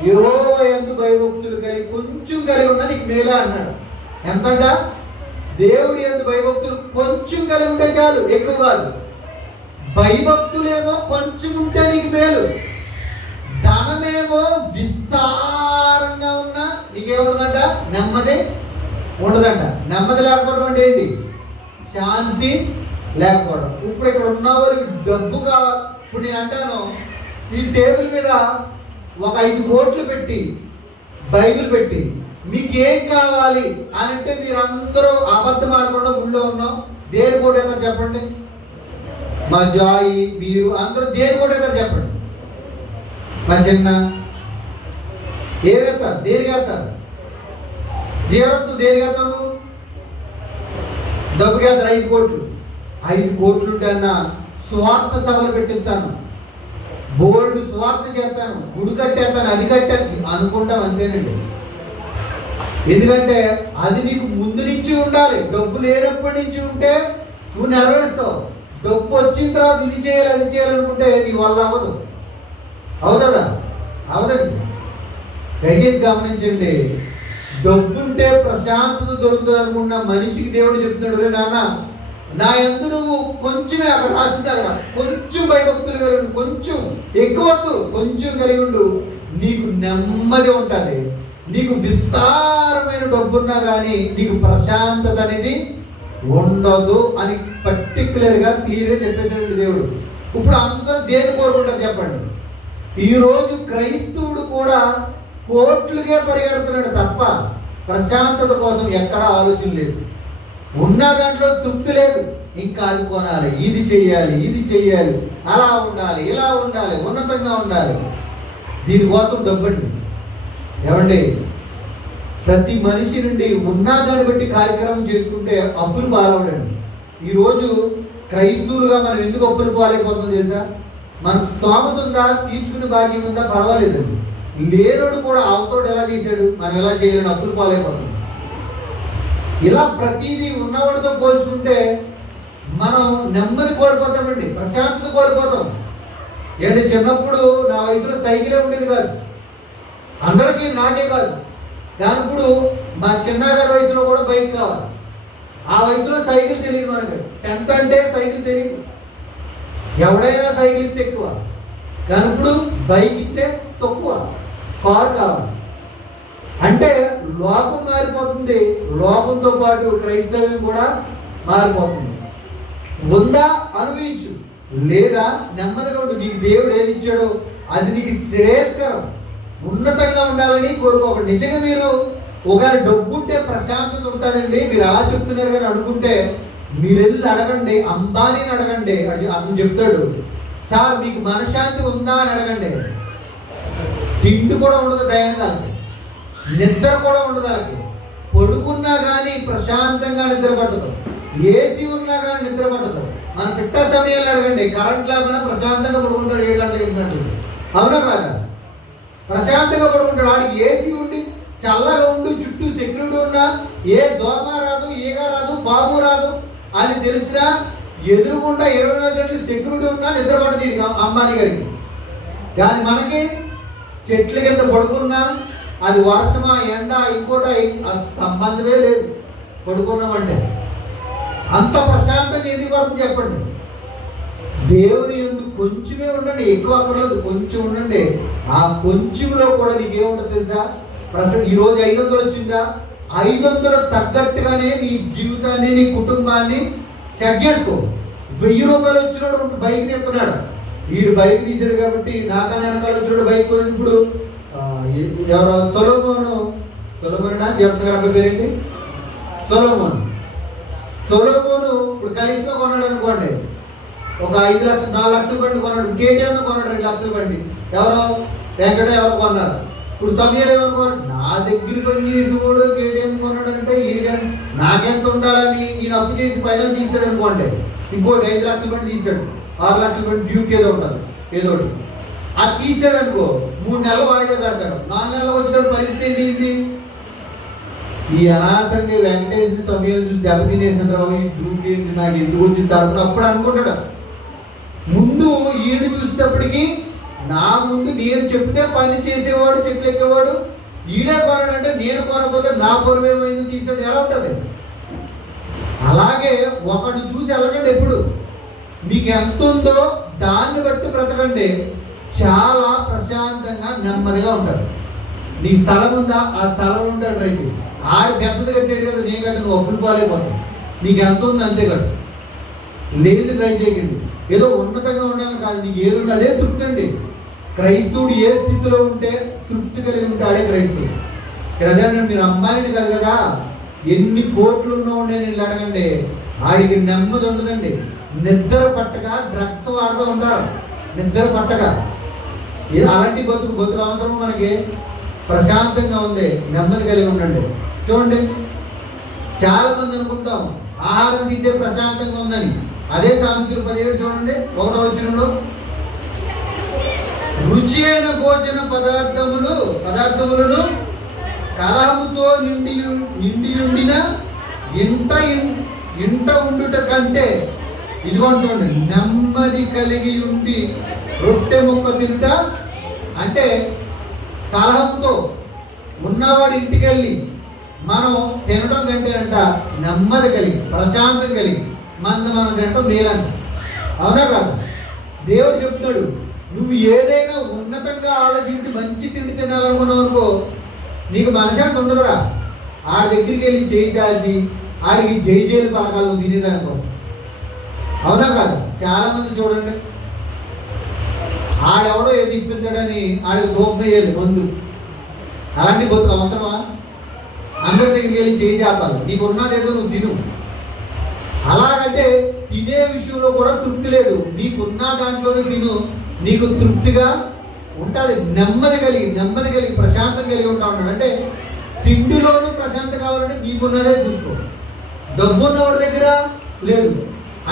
యెహోవా యందు భయభక్తులు కలిగి కొంచెం కలిగి ఉన్న నీకు మేలా అన్నాడు. ఎంతంట? దేవుడి యందు భయభక్తులు కొంచెం కలిగి ఉంటే చాలు, ఎక్కువ కాదు. భయభక్తులేమో కొంచెం ఉంటే నీకు మేలు. ధనమేమో విస్తారంగా ఉన్నా నీకేముండదంట? నెమ్మది ఉండదంట. నెమ్మది లేకపోవడం అంటే ఏంటి? శాంతి లేకపోవడం. ఇప్పుడు ఇక్కడ ఉన్న వారికి డబ్బు కావాలి. ఇప్పుడు నేను అంటాను, ఈ టేబుల్ మీద ఒక 5 కోట్లు పెట్టి, బైబిల్ పెట్టి, మీకేం కావాలి అని అంటే మీరందరూ అబద్ధం ఆడకుండా ఊళ్ళో ఉన్నాం. దేని కోట ఏదో చెప్పండి. మా జాయి మీరు అందరూ దేని కోట ఏదో చెప్పండి. మా చిన్న ఏమేస్తారు? దేనికి వేస్తారు? జీవనత్తు దేనికి వేస్తావు? డబ్బుకి వేస్తారు. 5 కోట్లు. 5 కోట్లు ఉంటే అన్న స్వార్థ సభలు పెట్టిస్తాను, బోల్డ్ స్వార్థ చేస్తాను, గుడి కట్టేస్తాను, అది కట్టేస్తాను అనుకుంటాం. అంతేనండి. ఎందుకంటే అది నీకు ముందు నుంచి ఉండాలి. డబ్బు లేనప్పటి నుంచి ఉంటే నువ్వు నెరవేరుస్తావు. డబ్బు వచ్చిన తర్వాత ఇది చేయాలి అది చేయాలనుకుంటే నీ వల్ల అవ్వదు. అవుతుందా? అవదండి. దయచేసి గమనించండి. డబ్బుంటే ప్రశాంతత దొరుకుతుంది అనుకున్న మనిషికి దేవుడు చెప్తున్నాడు, రే నాన్న నా యందు నువ్వు కొంచెమే, అక్కడ రాసింది అక్కడ కొంచెం భయభక్తులు కలిగి ఉండు, కొంచెం ఎక్కువద్దు, కొంచెం కలిగి ఉండు, నీకు నెమ్మది ఉంటుంది. నీకు విస్తారమైన డబ్బున్నా కానీ నీకు ప్రశాంతత అనేది ఉండదు అని పర్టికులర్గా క్లియర్గా చెప్పేసాడు దేవుడు. ఇప్పుడు అందరూ దేని కోరుకుంటారు చెప్పండి? ఈరోజు క్రైస్తవుడు కూడా కోట్లుగే పరిగెడుతున్నాడు తప్ప ప్రశాంతత కోసం ఎక్కడా ఆలోచన లేదు. ఉన్న దాంట్లో తృప్తి లేదు. ఇంకా అది కొనాలి, ఇది చెయ్యాలి, ఇది చెయ్యాలి, అలా ఉండాలి, ఇలా ఉండాలి, ఉన్నతంగా ఉండాలి. దీనికోసం డబ్బండి. ఏమండి, ప్రతి మనిషి నుండి ఉన్న దాన్ని బట్టి కార్యక్రమం చేసుకుంటే అప్పులు పాలవడండి. ఈరోజు క్రైస్తవులుగా మనం ఎందుకు అప్పులు పాలైపోతుందో తెలుసా? మన స్తోమత ఉందా, తీర్చుకునే భాగ్యం ఉందా, పర్వాలేదండి. లేనోడు కూడా అవతోడు ఎలా చేశాడు, మనం ఎలా చేయలేని అప్పులు పాలైపోతుంది. ఇలా ప్రతిదీ ఉన్నవాడితో పోల్చుకుంటే మనం నెమ్మది కోల్పోతామండి, ప్రశాంతత కోల్పోతాం. ఏంటి, చిన్నప్పుడు నా వయసులో సైకిలే ఉండేది కాదు అందరికీ, నాకే కాదు. దానిప్పుడు మా చిన్నగాడి వయసులో కూడా బైక్ కావాలి. ఆ వయసులో సైకిల్ తెలియదు మనకి. 10th అంటే సైకిల్ తెలియదు. ఎవడైనా సైకిల్ ఇస్తే ఎక్కువ. కానీ ఇప్పుడు బైక్ ఇస్తే తక్కువ, కారు కావాలి. అంటే లోకం మారిపోతుంది, లోకంతో పాటు క్రైస్తవ్యం కూడా మారిపోతుంది. ఉందా అనుభవించు, లేదా నెమ్మదిగా ఉండు. నీకు దేవుడు ఏది ఇచ్చాడో అది నీకు శ్రేయస్కరం, ఉన్నతంగా ఉండాలని కోరుకోకండి. నిజంగా మీరు ఒకవేళ డబ్బు ఉంటే ప్రశాంతత ఉంటుందండి, మీరు అలా చెప్తున్నారు కానీ అనుకుంటే మీరు వెళ్ళి అడగండి, అంబానీని అడగండి, అతను చెప్తాడు సార్ మీకు మనశ్శాంతి ఉందా అని అడగండి. తిండి కూడా ఉండదు టైం కాదు, నిద్ర కూడా ఉండదు. వాళ్ళకి పడుకున్నా కానీ ప్రశాంతంగా నిద్ర పట్టదు, ఏసీ ఉన్నా కానీ నిద్ర పట్టదు. మన పిట్ట సమయాలు అడగండి, కరెంట్ లేకపోయినా ప్రశాంతంగా పడుకుంటాడు 7 గంటలకు 8 గంటలకు, అవునా కాదా? ప్రశాంతంగా పడుకుంటాడు. వాడికి ఏసీ ఉండి చల్లగా ఉండి చుట్టూ సెక్యూరిటీ ఉన్నా ఏ దోమ రాదు, ఈగ రాదు, పాము రాదు అని తెలిసినా ఎదురుకుండా 24 గంటలు సెక్యూరిటీ ఉన్నా నిద్ర పడదు అంబానీ గారికి. కానీ మనకి చెట్ల కింద పడుకున్నా అది వర్షమా ఎండ ఇంకోట సంబంధమే లేదు, పడుకున్నామంటే అంత ప్రశాంతంగా ఎందుకు పడుతుంది చెప్పండి? దేవుని ఎందుకు కొంచెమే ఉండండి, ఎక్కువ అక్కర్లేదు, కొంచెం ఉండండి. ఆ కొంచెంలో కూడా నీకేముంటుంది తెలుసా? ఈరోజు 500 వచ్చిందా, 500 తగ్గట్టుగానే నీ జీవితాన్ని నీ కుటుంబాన్ని సెట్ చేసుకో. 1000 రూపాయలు వచ్చినప్పుడు బైక్ తీస్తున్నాడు, వీడు బైక్ తీశాడు కాబట్టి నాకన్నా వెనకాల వచ్చినప్పుడు బైక్ కొని. ఇప్పుడు ఎవరో సొలొమోను జీవితం పేరేంటి? సొలొమోను ఇప్పుడు కనిష్గా కొన్నాడు అనుకోండి, ఒక 5 లక్షలు 4 లక్షల బండి కొన్నాడు. కేటీఎం కొన్నాడు 2 లక్షల బండి. ఎవరో వెంకట ఎవరు కొన్నారు. ఇప్పుడు సమయాలు ఎవరు కొన్నాడు? నా దగ్గర పని చేసి కూడా కేటీఎం కొన్నాడు అంటే ఈయన నాకెంత ఉండాలని ఈయన అప్పు చేసి పైన తీస్తాడు అనుకోండి. ఇంకోటి 5 లక్షల బండి తీసాడు, 6 లక్షల బండి డ్యూక్ ఏదో ఉంటుంది ఏదో ఒకటి, అది తీసాడు అనుకో 3 నెలలు వాయిదా కడతాడు. 4 నెలలు వచ్చిన పరిస్థితి ఏంటి? ఈ అనవసరంగా వెంకటేశ్వర సమయం చూసి దెబ్బతినేసిన రావు, ఈ డ్యూక్ ఏంటి నాకు ఎందుకు వచ్చింది తరపున అప్పుడు అనుకుంటాడు. ముందు ఈడు చూసేటప్పటికి నా ముందు నేను చెప్తే పని చేసేవాడు, చెట్లు ఎక్కేవాడు, ఈడే కొనాడంటే నేను కొనకపోతే నా పొరుగు ఏమైంది తీసాడు, ఎలా ఉంటుంది? అలాగే ఒకటి చూసి వెళ్ళకండి. ఎప్పుడు మీకు ఎంత ఉందో దాన్ని బట్టి బ్రతకండి, చాలా ప్రశాంతంగా నెమ్మదిగా ఉంటారు. నీ స్థలం ఉందా, ఆ స్థలం ఉంటాడు రైతు, ఆడు పెద్దది కట్టాడు కదా, నేను కట్ట నువ్వు అప్పులు పాలైపోతావు. నీకు ఎంత ఉంది అంతే కట్టు, లేదు ట్రై చేయకండి. ఏదో ఉన్నతంగా ఉండాలని కాదు, నీకు ఏది ఉంది అదే తృప్తి అండి. క్రైస్తవుడు ఏ స్థితిలో ఉంటే తృప్తి కలిగి ఉంటే ఆడే క్రైస్తవుడు. ఇక్కడ అదే మీరు అంబానీని కాదు కదా, ఎన్ని కోట్లు ఉన్నవాడే నేను అడగండి, ఆడికి నెమ్మది ఉండదండి. నిద్ర పట్టక డ్రగ్స్ వాడుతూ ఉంటారు, నిద్ర పట్టక. అలాంటి బతుకు అవసరం మనకి. ప్రశాంతంగా ఉంది, నెమ్మది కలిగి ఉండండి. చూడండి, చాలా మంది అనుకుంటాం ఆహారం తింటే ప్రశాంతంగా ఉందని. అదే సామెతలు 17 చూడండి 1వ వచనంలో, రుచి అయిన భోజన పదార్థములను కలహముతో నిండి ఉండిన ఇంట ఉండుట కంటే, ఇదిగో చూడండి, నెమ్మది కలిగి ఉండి రొట్టె ముక్క తింటా. అంటే కలహంతో ఉన్నవాడి ఇంటికి వెళ్ళి మనం తినడం కంటే అంట నెమ్మది కలిగి ప్రశాంతం కలిగి మనం తినడం మేలంట, అవునా కాదు? దేవుడు చెప్తాడు, నువ్వు ఏదైనా ఉన్నతంగా ఆలోచించి మంచి తిండి తినాలనుకున్నావు అనుకో, నీకు మనశాంతి ఉండదురా. ఆడి దగ్గరికి వెళ్ళి చేయి చాచి ఆడికి జైలు పలకాలు తినేదనుకో, అవునా కాదు? చాలా మంది చూడండి, ఆడెవడో ఏది ఇప్పించాడని ఆడికి కోపం వేయాలి ముందు. అలాంటి బతుకు అవసరమా? అందరి దగ్గరికి వెళ్ళి చేయి చేపాలి, నీకు ఉన్నదేదో నువ్వు తిను. అలాగంటే తినే విషయంలో కూడా తృప్తి లేదు, నీకున్న దాంట్లోనే తిను, నీకు తృప్తిగా ఉంటుంది. నెమ్మది కలిగి ప్రశాంతం కలిగి ఉంటా ఉన్నాడు. అంటే తిండిలోనూ ప్రశాంతం కావాలంటే నీకున్నదే చూసుకో. డబ్బు ఉన్నవాడి దగ్గర లేదు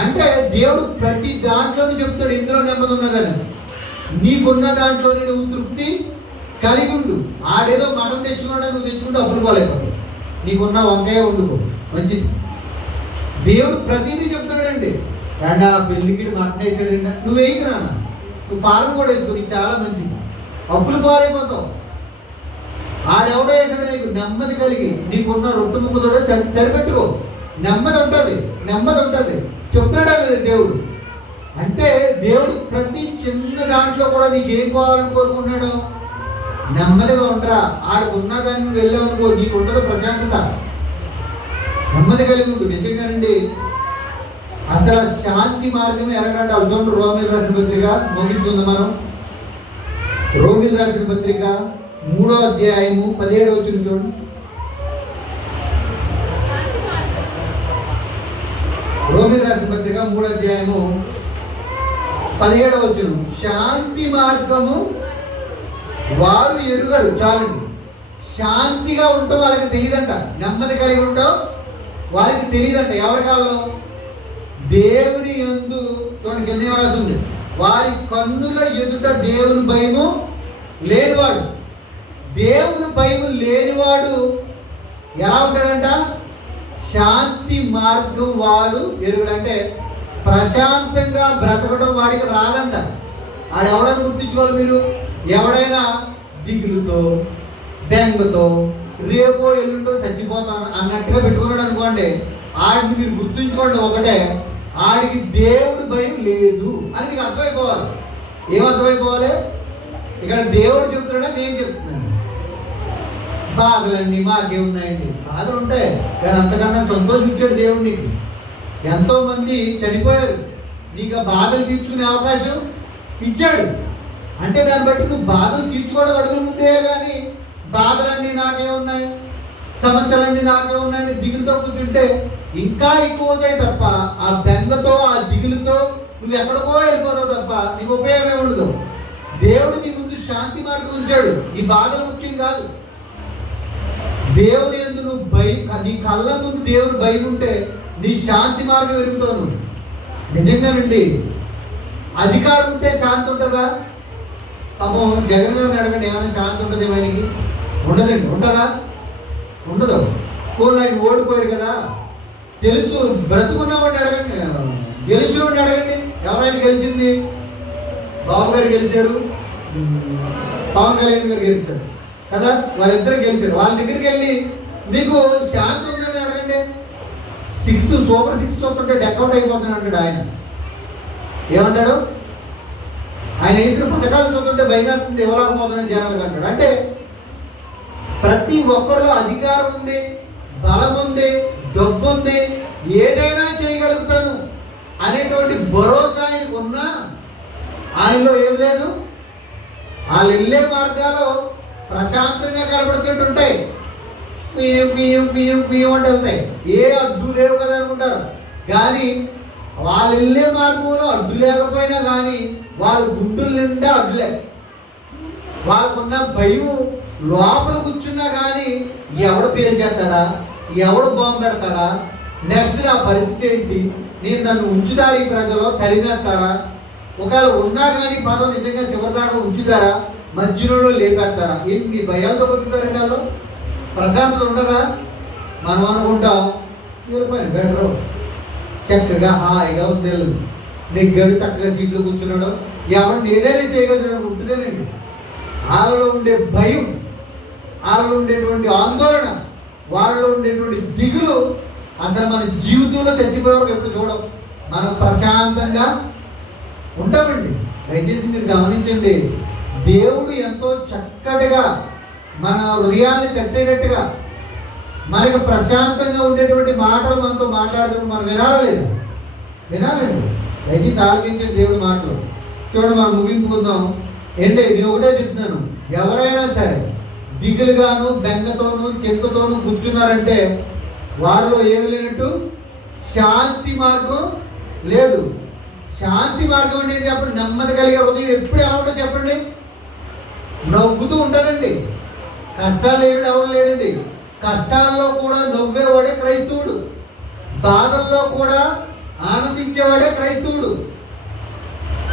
అంటే దేవుడు ప్రతి దాంట్లోనూ చెప్తాడు ఇందులో నెమ్మది ఉన్నదని. నీకున్న దాంట్లోనే నువ్వు తృప్తి కలిగి ఉండు. ఆడేదో మటన్ తెచ్చుకుంటే నువ్వు తెచ్చుకుంటే అప్పులు పోలేకపోతే నీకున్న వంకాయ వండుకో మంచిది. దేవుడు ప్రతిదీ చెప్తున్నాడండి. అండ్ ఆ పెళ్ళికి మటన్ వేసాడండి, నువ్వు వేయకురా, నువ్వు పాలన కూడా వేసుకో, నీకు చాలా మంచిది. అప్పులు పాలైపోతావు. ఆడెవడో వేసాడు, నీకు నెమ్మది కలిగి నీకున్న రొట్టె ముక్కతోడే సరిపెట్టుకో. నెమ్మది ఉంటుంది చెప్తున్నాడా లేదా దేవుడు? అంటే దేవుడు ప్రతి చిన్న దాంట్లో కూడా నీకేం కావాలని కోరుకుంటున్నాడు? నెమ్మదిగా ఉండరా. ఆడికి ఉన్నదాన్ని వెళ్ళామనుకో, నీకు ఉండదు ప్రశాంతత. నెమ్మది కలిగి ఉండు. నిజంగానండి, అసలు శాంతి మార్గం ఎలాగంటే చూడండి. రోమిల్ రాసిన పత్రిక ముగించుకుందాం మనం. రోమిల్ రాసిన పత్రిక 3వ అధ్యాయము 17వ వచనం చూడండి. రోమిల్ రాసిన పత్రిక 3వ అధ్యాయము 17వ వచనం. శాంతి మార్గము వారు ఎరుగరు. చాలండి. శాంతిగా ఉండటం వాళ్ళకి తెలియదంట. నెమ్మది కలిగి ఉండటం వాళ్ళకి తెలియదంట. ఎవరి కాలంలో? దేవుని యందు చూడండి, కింద రాసి ఉంది, వారి కన్నుల ఎదుట దేవుని భయము లేనివాడు. దేవుని భయము లేనివాడు ఎలా ఉంటాడంట? శాంతి మార్గం వాడు ఎరుగుడంటే ప్రశాంతంగా బ్రతకడం వాడికి రాదంట. ఆడెవడని గుర్తించుకోవాలి మీరు. ఎవడైనా దిగులుతో, బెంగతో, రేపో ఎల్లుండో చచ్చిపోతాను అన్నట్టుగా పెట్టుకున్నాడు అనుకోండి, ఆడిని మీరు గుర్తుంచుకోండి ఒకటే, ఆడికి దేవుడి భయం లేదు అని మీకు అర్థమైపోవాలి. ఏమర్థమైపోవాలి? ఇక్కడ దేవుడు చెప్తున్నాడా నేను చెప్తున్నాను? బాధలన్నీ మాకే ఉన్నాయండి. బాధలు ఉంటాయి, కానీ అంతకన్నా సంతోషించాడు దేవుడు నీకు. ఎంతో మంది చనిపోయారు, నీకు ఆ బాధలు తీర్చుకునే అవకాశం ఇచ్చాడు. అంటే దాన్ని బట్టి నువ్వు బాధలు తీర్చుకోవడం అడుగుల ముందే, కానీ బాధలన్నీ నాకే ఉన్నాయి, సమస్యలన్నీ నాకే ఉన్నాయని దిగులుతో కూర్చుంటే ఇంకా ఎక్కువ అవుతాయి తప్ప, ఆ బెంగతో, ఆ దిగులుతో నువ్వు ఎక్కడికో వెళ్ళిపోతావు తప్ప నీకు ఉపయోగమే ఉండదు. దేవుడు నీ ముందు శాంతి మార్గం ఉంచాడు. ఈ బాధలు ముఖ్యం కాదు. దేవుని యందు నువ్వు నీ కళ్ళ ముందు దేవుని భయం ఉంటే నీ శాంతి మార్గం ఎరుగుతావు. నిజంగానండి, అధికారం ఉంటే శాంతి ఉంటుందా? పాపం జగన్ గారిని అడగండి, ఏమైనా శాంతి ఉంటుంది ఆయనకి? ఉండదండి. ఉంటుందా? ఉండదు. పోనీ ఆయన ఓడిపోయాడు కదా, తెలుసు. బ్రతుకున్నవాడిని అడగండి, గెలిచినవాడిని అడగండి. ఎవరైనా గెలిచింది? బాబు గారు గెలిచారు, పవన్ కళ్యాణ్ గారు గెలిచారు కదా, వాళ్ళిద్దరు గెలిచారు. వాళ్ళ దగ్గరికి వెళ్ళి మీకు శాంతి ఉందని అడగండి. సూపర్ 6 చూస్తుంటే డెకౌట్ అయిపోతున్నాడు అంటాడు ఆయన. ఏమంటాడు? ఆయన వేసిన పథకాలు చూస్తుంటే భయమేస్తుంది, ఇవ్వలేకపోతున్నాడు జనాలకు అంటాడు. అంటే ప్రతి ఒక్కరిలో అధికారం ఉంది, బలం ఉంది, డబ్బు ఉంది, ఏదైనా చేయగలుగుతాను అనేటువంటి భరోసా ఆయనకు ఉన్నా ఆయనలో ఏం లేదు. వాళ్ళు వెళ్ళే మార్గాలు ప్రశాంతంగా కనబడుతుంటాయి, అంటే వెళ్తాయి. ఏ అడ్డు లేవు కదా అనుకుంటారు, కానీ వాళ్ళు వెళ్ళే మార్గంలో అడ్డు లేకపోయినా కానీ వాళ్ళు గుండుల నిండా అడ్డులే. వాళ్ళకున్న భయం లోపల కూర్చున్నా కానీ ఎవడు పేరు చేస్తాడా, ఎవడు బాంబు పెడతాడా, నెక్స్ట్ నా పరిస్థితి ఏంటి, నేను నన్ను ఉంచుతారు ఈ ప్రజలో తరిమేస్తారా, ఒకవేళ ఉన్నా కానీ పదం నిజంగా చివరిదాకా ఉంచుతారా, మధ్యలో లేపేస్తారా, ఎన్ని భయాలతో బతుకుతారండి. వాళ్ళు ప్రశాంతత ఉండదా? మనం అనుకుంటాం పని బెటరు, చక్కగా హాయిగా ఉంది, నెగ్గాడు, చక్కగా సీట్లు కూర్చున్నాడు, ఎవరిని ఏదైనా చేయగలుగుతున్నాడు ఉంటుందేనండి. వాళ్ళలో ఉండే భయం, వాళ్ళలో ఉండేటువంటి ఆందోళన, వాళ్ళలో ఉండేటువంటి దిగులు అసలు మన జీవితంలో చచ్చిపోయేవారు ఎప్పుడు చూడం. మనం ప్రశాంతంగా ఉంటామండి. దయచేసి మీరు గమనించండి, దేవుడు ఎంతో చక్కటిగా మన హృదయాన్ని తట్టేటట్టుగా మనకి ప్రశాంతంగా ఉండేటువంటి మాటలు మనతో మాట్లాడుతున్నప్పుడు మనం వినాలా లేదా? వినాలండి. దయచేసి ఆలోచించండి దేవుడి మాటలు. చూడండి, మనం ముగింపుకుందాం. ఏంటి నేను ఒకటే చెప్తున్నాను, ఎవరైనా సరే దిగులుగాను, బెంగతోనూ, చింతతోనూ కూర్చున్నారంటే వారిలో ఏమి లేనట్టు, శాంతి మార్గం లేదు. శాంతి మార్గం అంటే చెప్పండి, నెమ్మది కలిగే హృదయం ఎప్పుడు ఎలా ఉంటుందో చెప్పండి. నవ్వుతూ ఉంటారండి. కష్టాలు లేడు ఎవరు లేడండి. కష్టాల్లో కూడా నవ్వేవాడే క్రైస్తవుడు, బాధల్లో కూడా ఆనందించేవాడే క్రైస్తవుడు.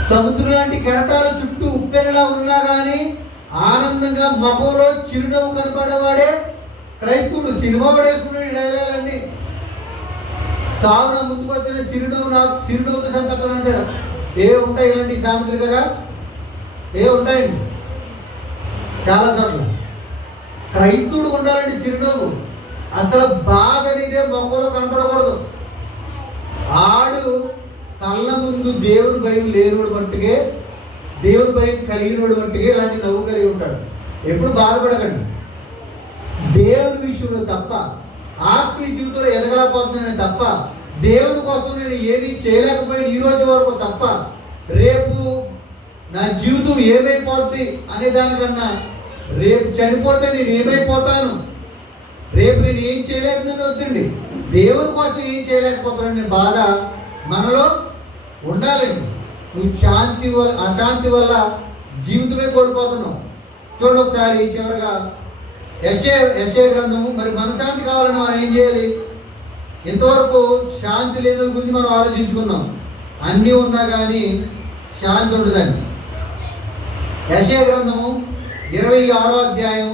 సముద్రం లాంటి కెరటాల చుట్టూ ఉప్పెనలా ఉన్నా కానీ ఆనందంగా ముఖంలో చిరునవ్వు కనపడేవాడే క్రైస్తవుడు. సినిమా పడేసుకున్నాడు డైలాగులన్నీ. సాగున ముందుకు వచ్చిన చిరునవ్వుతో చంపేస్తాను అంటాడు. ఏ ఉంటాయి ఇలాంటి సామెతలు కదా, ఏ ఉంటాయండి చాలా చోట్ల. క్రైస్తవుడు ఉండాలండి చిరునవ్వు. అసలు బాధ అనేదే మొక్కలో కనపడకూడదు. ఆడు కళ్ళ ముందు దేవుని భయం లేనివాడు మట్టుకే, దేవుని భయం కలిగినవాడు మట్టుకే ఇలాంటి నవ్వు కలిగి ఉంటాడు. ఎప్పుడు బాధపడకండి. దేవుని విషయంలో తప్ప, ఆత్మీయ జీవితంలో ఎదగలేకపోతున్నానే తప్ప, దేవుని కోసం నేను ఏమీ చేయలేకపోయిన ఈ రోజు వరకు తప్ప, రేపు నా జీవితం ఏమైపోద్ది అనే దానికన్నా రేపు చనిపోతే నేను ఏమైపోతాను, రేపు నేను ఏం చేయలేకపోతే వద్దండి. దేవుని కోసం ఏం చేయలేకపోతున్నాను బాధ మనలో ఉండాలండి. నువ్వు అశాంతి వల్ల జీవితమే కోల్పోతున్నావు. చూడండి ఒకసారి చివరిగా యెషయా గ్రంథము. మరి మనశ్శాంతి కావాలని మనం ఏం చేయాలి? ఇంతవరకు శాంతి లేని గురించి మనం ఆలోచించుకున్నాం. అన్నీ ఉన్నా కానీ శాంతి ఉండదని. యెషయా గ్రంథము 26వ అధ్యాయం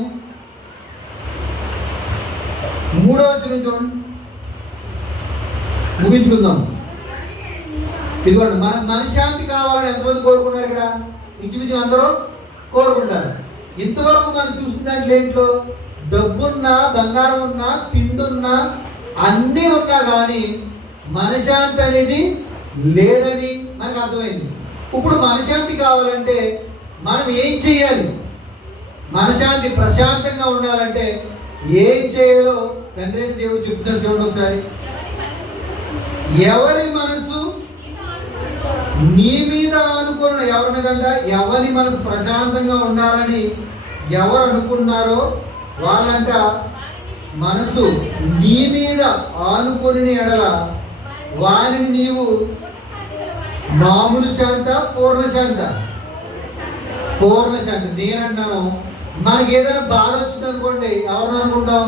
3వ వచనం చూడండి, ముగించుకుందాం. ఇదిగోండి, మనశ్శాంతి కావాలని ఎంతమంది కోరుకున్నారు? ఇక్కడ ఇంచుమించు అందరూ కోరుకుంటారు. ఇంతవరకు మనం చూసిన దాంట్లో ఏంట్లో డబ్బున్నా, బంగారం ఉన్నా, తిండున్నా, అన్నీ ఉన్నా కానీ మనశ్శాంతి అనేది లేదని మనకు అర్థమైంది. ఇప్పుడు మనశ్శాంతి కావాలంటే మనం ఏం చేయాలి? మనశ్శాంతి ప్రశాంతంగా ఉండాలంటే ఏం చేయాలో తండ్రి దేవుడు చెప్తాడు. చూడండి ఒకసారి. ఎవరి మనసు నీ మీద అనుకున్న, ఎవరి మీద అంట, ఎవరి మనసు ప్రశాంతంగా ఉండాలని ఎవరు అనుకున్నారో వాళ్ళంట మనసు నీ మీద ఆనుకొని ఎడల వారిని నీవు మామూలు శాంత, పూర్ణ శాంతి. నేనంటాను, మనకి ఏదైనా బాధ వచ్చింది అనుకోండి, ఎవరిని అనుకుంటాం?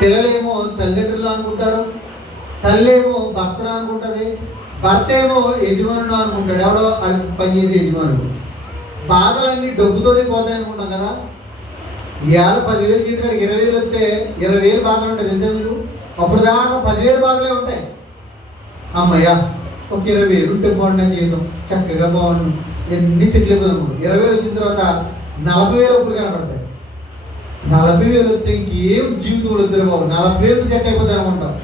పిల్లలేమో తల్లిదండ్రులు అనుకుంటారు, తల్లేమో భర్తను అనుకుంటుంది, భర్త ఏమో యజమానుడు అనుకుంటాడు, ఎవడో పనిచేసే యజమానుడు. బాధలన్నీ డబ్బుతోనే పోతాయి అనుకుంటాం కదా. ఇవాళ 10,000 జీతానికి 20,000 వస్తే 20,000 బాధలు ఉంటాయి తెలుసా మీకు? అప్పుడు దాకా 10,000 బాధలే ఉంటాయి. అమ్మయ్య ఒక 20,000 ఉంటే బాగుండే జీవితం, చక్కగా బాగుండు, ఎన్ని సెటిల్ అయిపోతాం. 20,000 వచ్చిన తర్వాత 40,000 అప్పుడు కనపడతాయి. 40,000 వస్తే ఇంకేం జీవితంలో వద్దు బాబు, 40,000 సెట్ అయిపోతాయి అనుకుంటాం.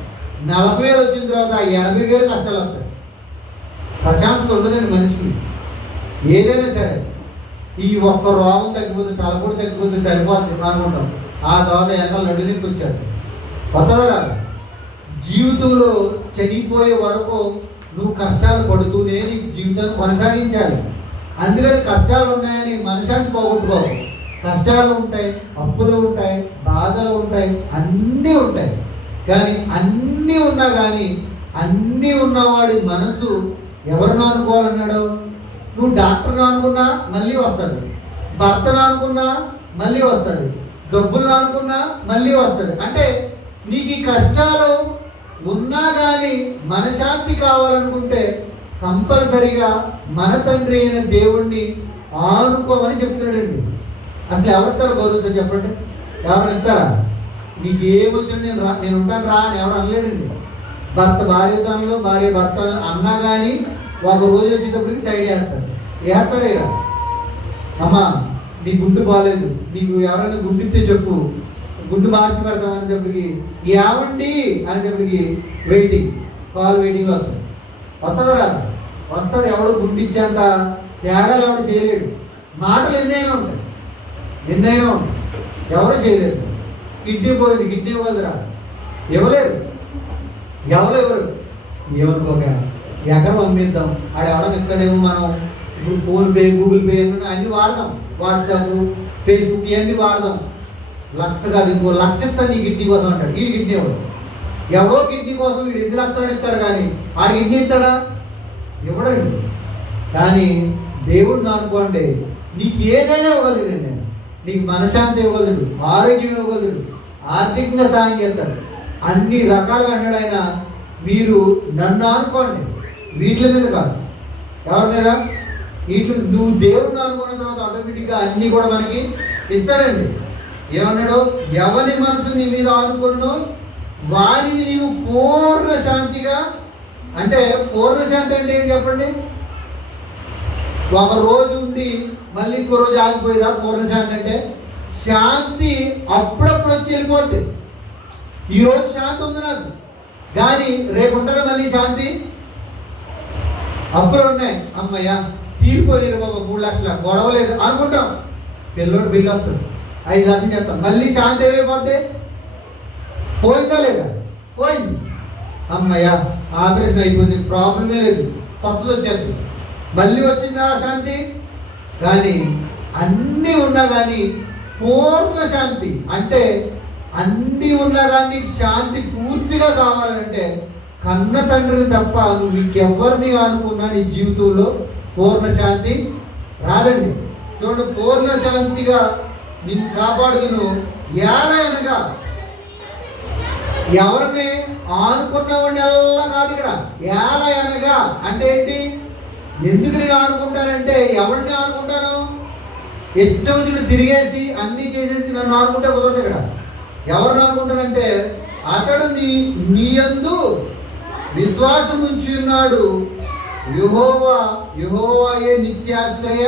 40,000 వచ్చిన తర్వాత 80,000 కష్టాలు వస్తాయి. ప్రశాంతత ఉండదండి మనిషికి. ఏదైనా సరే ఈ ఒక్క రోగం తగ్గిపోతే, తలపొడి తగ్గిపోతే సరిపోతుంది అనుకుంటాం. ఆ తర్వాత వెనకాల నడు నొప్పి వచ్చాడు. కొత్తగా రాదు. జీవితంలో చనిపోయే వరకు నువ్వు కష్టాలు పడుతూనే నీ జీవితాన్ని కొనసాగించాలి. అందుకని కష్టాలు ఉన్నాయని మనశ్శాంతి పోగొట్టుకో. కష్టాలు ఉంటాయి, అప్పులు ఉంటాయి, బాధలు ఉంటాయి, అన్నీ ఉంటాయి. కానీ అన్నీ ఉన్నా కానీ అన్నీ ఉన్నవాడి మనసు ఎవరిని అనుకోవాలన్నాడు? నువ్వు డాక్టర్ని అనుకున్నా మళ్ళీ వస్తుంది, భర్తను అనుకున్నా మళ్ళీ వస్తుంది, డబ్బులను అనుకున్నా మళ్ళీ వస్తుంది. అంటే నీకు ఈ కష్టాలు ఉన్నా కానీ మనశ్శాంతి కావాలనుకుంటే కంపల్సరిగా మన తండ్రి అయిన దేవుణ్ణి ఆనుకోమని చెప్తున్నాడండి. అసలు ఎవరిస్తారు భరోసా చెప్పండి? ఎవరు ఇస్తారా? నీకు ఏమొచ్చిన నేను ఉంటాను రా అని ఎవడు అనలేడండి. భర్త భార్యతనంలో, భార్య భర్త అన్నా కానీ ఒక రోజు వచ్చేటప్పటికి సైడ్ వేస్తారే కదా. అమ్మా నీ గుండు బాగాలేదు, నీకు ఎవరైనా గుండు ఇస్తే చెప్పు, గుండు మార్చి పెడతాం అనేటప్పటికి ఏమండి అనేటప్పటికి వెయిటింగ్, కాల్ వెయిటింగ్లో వస్తుంది. వస్తుందా రాదు? వస్తుంది. ఎవడో గుండు ఇచ్చేంత త్యాగాలు ఎవడు చేయలేడు. మాటలు ఎన్నైనా ఉంటాయి, ఎవరు చేయలేదు. కిడ్నీ పోయింది, కిడ్నీ పోదురా ఇవ్వలేరు, ఎవరు ఏమనుకోక ఎక్కడ పంపిద్దాం, ఆడ ఎవడని ఎక్కడేమో మనం ఇప్పుడు ఫోన్పే, గూగుల్ పే అన్నీ వాడదాం, వాట్సాప్, ఫేస్బుక్ ఇవన్నీ వాడదాం. లక్ష కాదు, ఇంకో లక్ష ఇస్తాను నీ కిడ్నీ కోసం అంటాడు. వీడి కిడ్నీ ఇవ్వదు. ఎవరో కిడ్నీ కోసం వీడు 8 లక్షలు ఇస్తాడు కానీ ఆడి కిడ్నీ ఇస్తాడా? ఇవ్వడండి. కానీ దేవుడిని అనుకోండి, నీకు ఏదైనా ఇవ్వగలిగాడు. నేను నీకు మనశ్శాంతి ఇవ్వగలడు, ఆరోగ్యం ఇవ్వగలడు, ఆర్థికంగా సాయం చేస్తాడు, అన్ని రకాలుగా అన్నాడు ఆయన. మీరు నన్ను అనుకోండి, వీటి మీద కాదు. ఎవరి మీద? వీటి నువ్వు దేవుడిని అనుకున్న తర్వాత ఆటోమేటిక్గా అన్నీ కూడా మనకి ఇస్తాడండి. ఏమన్నాడు? ఎవరి మనసు నీ మీద అనుకున్నో వారిని నీవు పూర్ణ శాంతిగా. అంటే పూర్ణ శాంతి అంటే ఏంటి చెప్పండి? ఒక రోజు ఉండి మళ్ళీ ఇంకో రోజు ఆగిపోయేదా పూర్ణ శాంతి అంటే? శాంతి అప్పుడప్పుడు వచ్చి వెళ్ళిపోద్ది. ఈరోజు శాంతి ఉంది నాకు, కానీ రేపు ఉంటుందా మళ్ళీ శాంతి? అప్పులు ఉన్నాయి, అమ్మయ్య తీరిపోయారు బాబా 3 లక్షల గొడవ లేదు అనుకుంటాం. పిల్లోడు బిల్లు వస్తుంది, 5 లక్షలు చేస్తాం, మళ్ళీ శాంతి ఏమైపోద్ది? పోయిందా లేదా? పోయింది. అమ్మయ్య ఆపరేషన్ అయిపోయింది, ప్రాబ్లమే లేదు, కొత్తది వచ్చేది. మళ్ళీ వచ్చిందా శాంతి? కానీ అన్నీ ఉన్నా కానీ పూర్ణ శాంతి అంటే అన్నీ ఉన్నా కానీ శాంతి పూర్తిగా కావాలంటే కన్న తండ్రిని తప్ప నువ్వు ఇంకెవ్వరిని అనుకున్నా నీ జీవితంలో పూర్ణ శాంతి రాదండి. చూడండి, పూర్ణ శాంతిగా నిన్ను కాపాడుదును ఏలైనగా. ఎవరిని ఆనుకున్నవాడిని ఎలా కాదు ఇక్కడ. ఏలైనగా అంటే ఏంటి? ఎందుకు నేను ఆనుకుంటానంటే ఎవరిని ఆనుకుంటాను? ఇష్టం వచ్చిన తిరిగేసి అన్నీ చేసేసి నన్ను ఆనుకుంటే కుదరదు. ఇక్కడ ఎవరిని ఆనుకుంటానంటే అతడు నీ యందు విశ్వాసం ఉంచి ఉన్నాడు, యెహోవాయే నిత్యాశ్రయ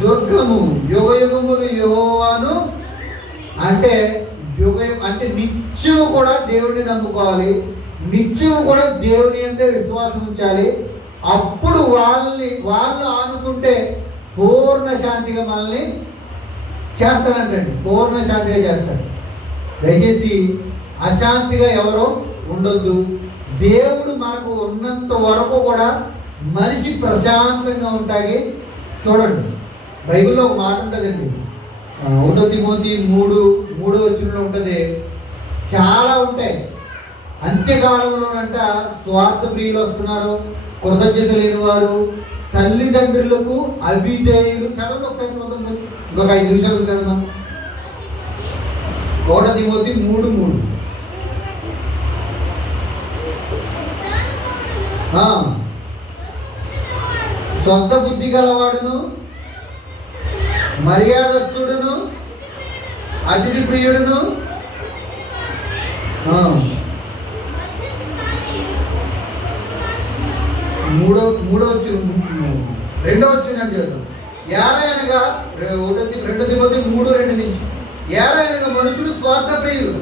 దుర్గము, యుగ యుగములు యెహోవాను. అంటే అంటే నిత్యము కూడా దేవుడిని నమ్ముకోవాలి, నిత్యము కూడా దేవుని అందే విశ్వాసం ఉంచాలి. అప్పుడు వాళ్ళు ఆనుకుంటే పూర్ణ శాంతిగా మనల్ని చేస్తానంటండి, పూర్ణ శాంతిగా చేస్తాడు. దయచేసి అశాంతిగా ఎవరో ఉండొద్దు. దేవుడు మనకు ఉన్నంత వరకు కూడా మనిషి ప్రశాంతంగా ఉంటాయి. చూడండి, బైబిల్లో ఒక మాట ఉంటుందండి, 1 తిమోతి 3 వచనంలో ఉంటుంది. చాలా ఉంటాయి. అంత్యకాలంలోనంట స్వార్థ ప్రియులు వస్తున్నారు, కృతజ్ఞత లేని వారు, తల్లిదండ్రులకు అవిధేయులు. చదవండి ఒకసారి, ఇంకొక 5 నిమిషాలు కదమ్మా. 1 తిమోతి 3:3. స్వస్థ బుద్ధి గలవాడును, మర్యాదస్తుడును, అతిథి ప్రియుడును, రెండో వచ్చిందని చెప్తాం. ఏలైనగా 2 తిమోతి 3:2 నుంచి, ఏలైనగా మనుషులు స్వార్థ ప్రియులు,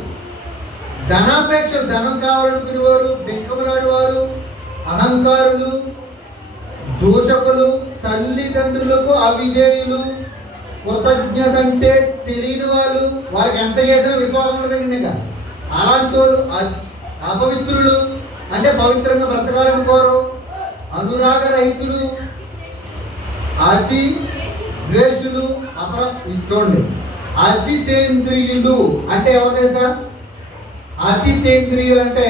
ధనాపేక్షలు, ధనం కావాలనుకునేవారు, బెంకములాడు వారు, అహంకారులు, దూషకులు, తల్లిదండ్రులకు అవిధేయులు, కృతజ్ఞత అంటే తెలియని వాళ్ళు, వాళ్ళకి ఎంత చేసినా విశ్వాసం ఉండదండి. అలాంటి వాళ్ళు అపవిత్రులు, అంటే పవిత్రంగా బ్రతకాలనుకోరు, అనురాగ రహితులు, అతి ద్వేషులు, చూడండి, అజితేంద్రియులు అంటే ఎవరు తెలుసా? అతితేంద్రియులు అంటే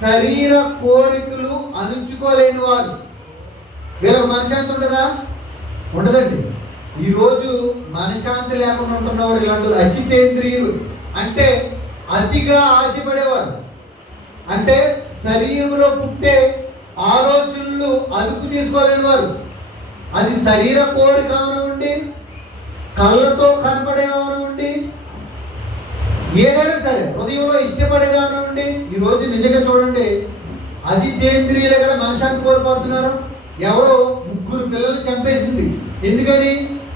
శరీర కోరికలు అణుచుకోలేని వారు. వీళ్ళకి మనశ్శాంతి ఉంటుందా? ఉండదండి. ఈరోజు మనశ్శాంతి లేకుండా ఉంటున్నవారు ఇలాంటి అజితేంద్రియులు అంటే అతిగా ఆశపడేవారు. అంటే శరీరంలో పుట్టే ఆలోచనలు అదుపు చేసుకోలేని వారు. అది శరీర కోరిక ఉండి, కళ్ళతో కనపడేవారు ఉండి, ఏదైనా సరే హృదయంలో ఇష్టపడేదాని ఉండి, ఈరోజు నిజంగా చూడండి, అజితేంద్రియులే కదా మనశ్శాంతి కోల్పోతున్నారు. ఎవరో 3 పిల్లలు చంపేసింది. ఎందుకని?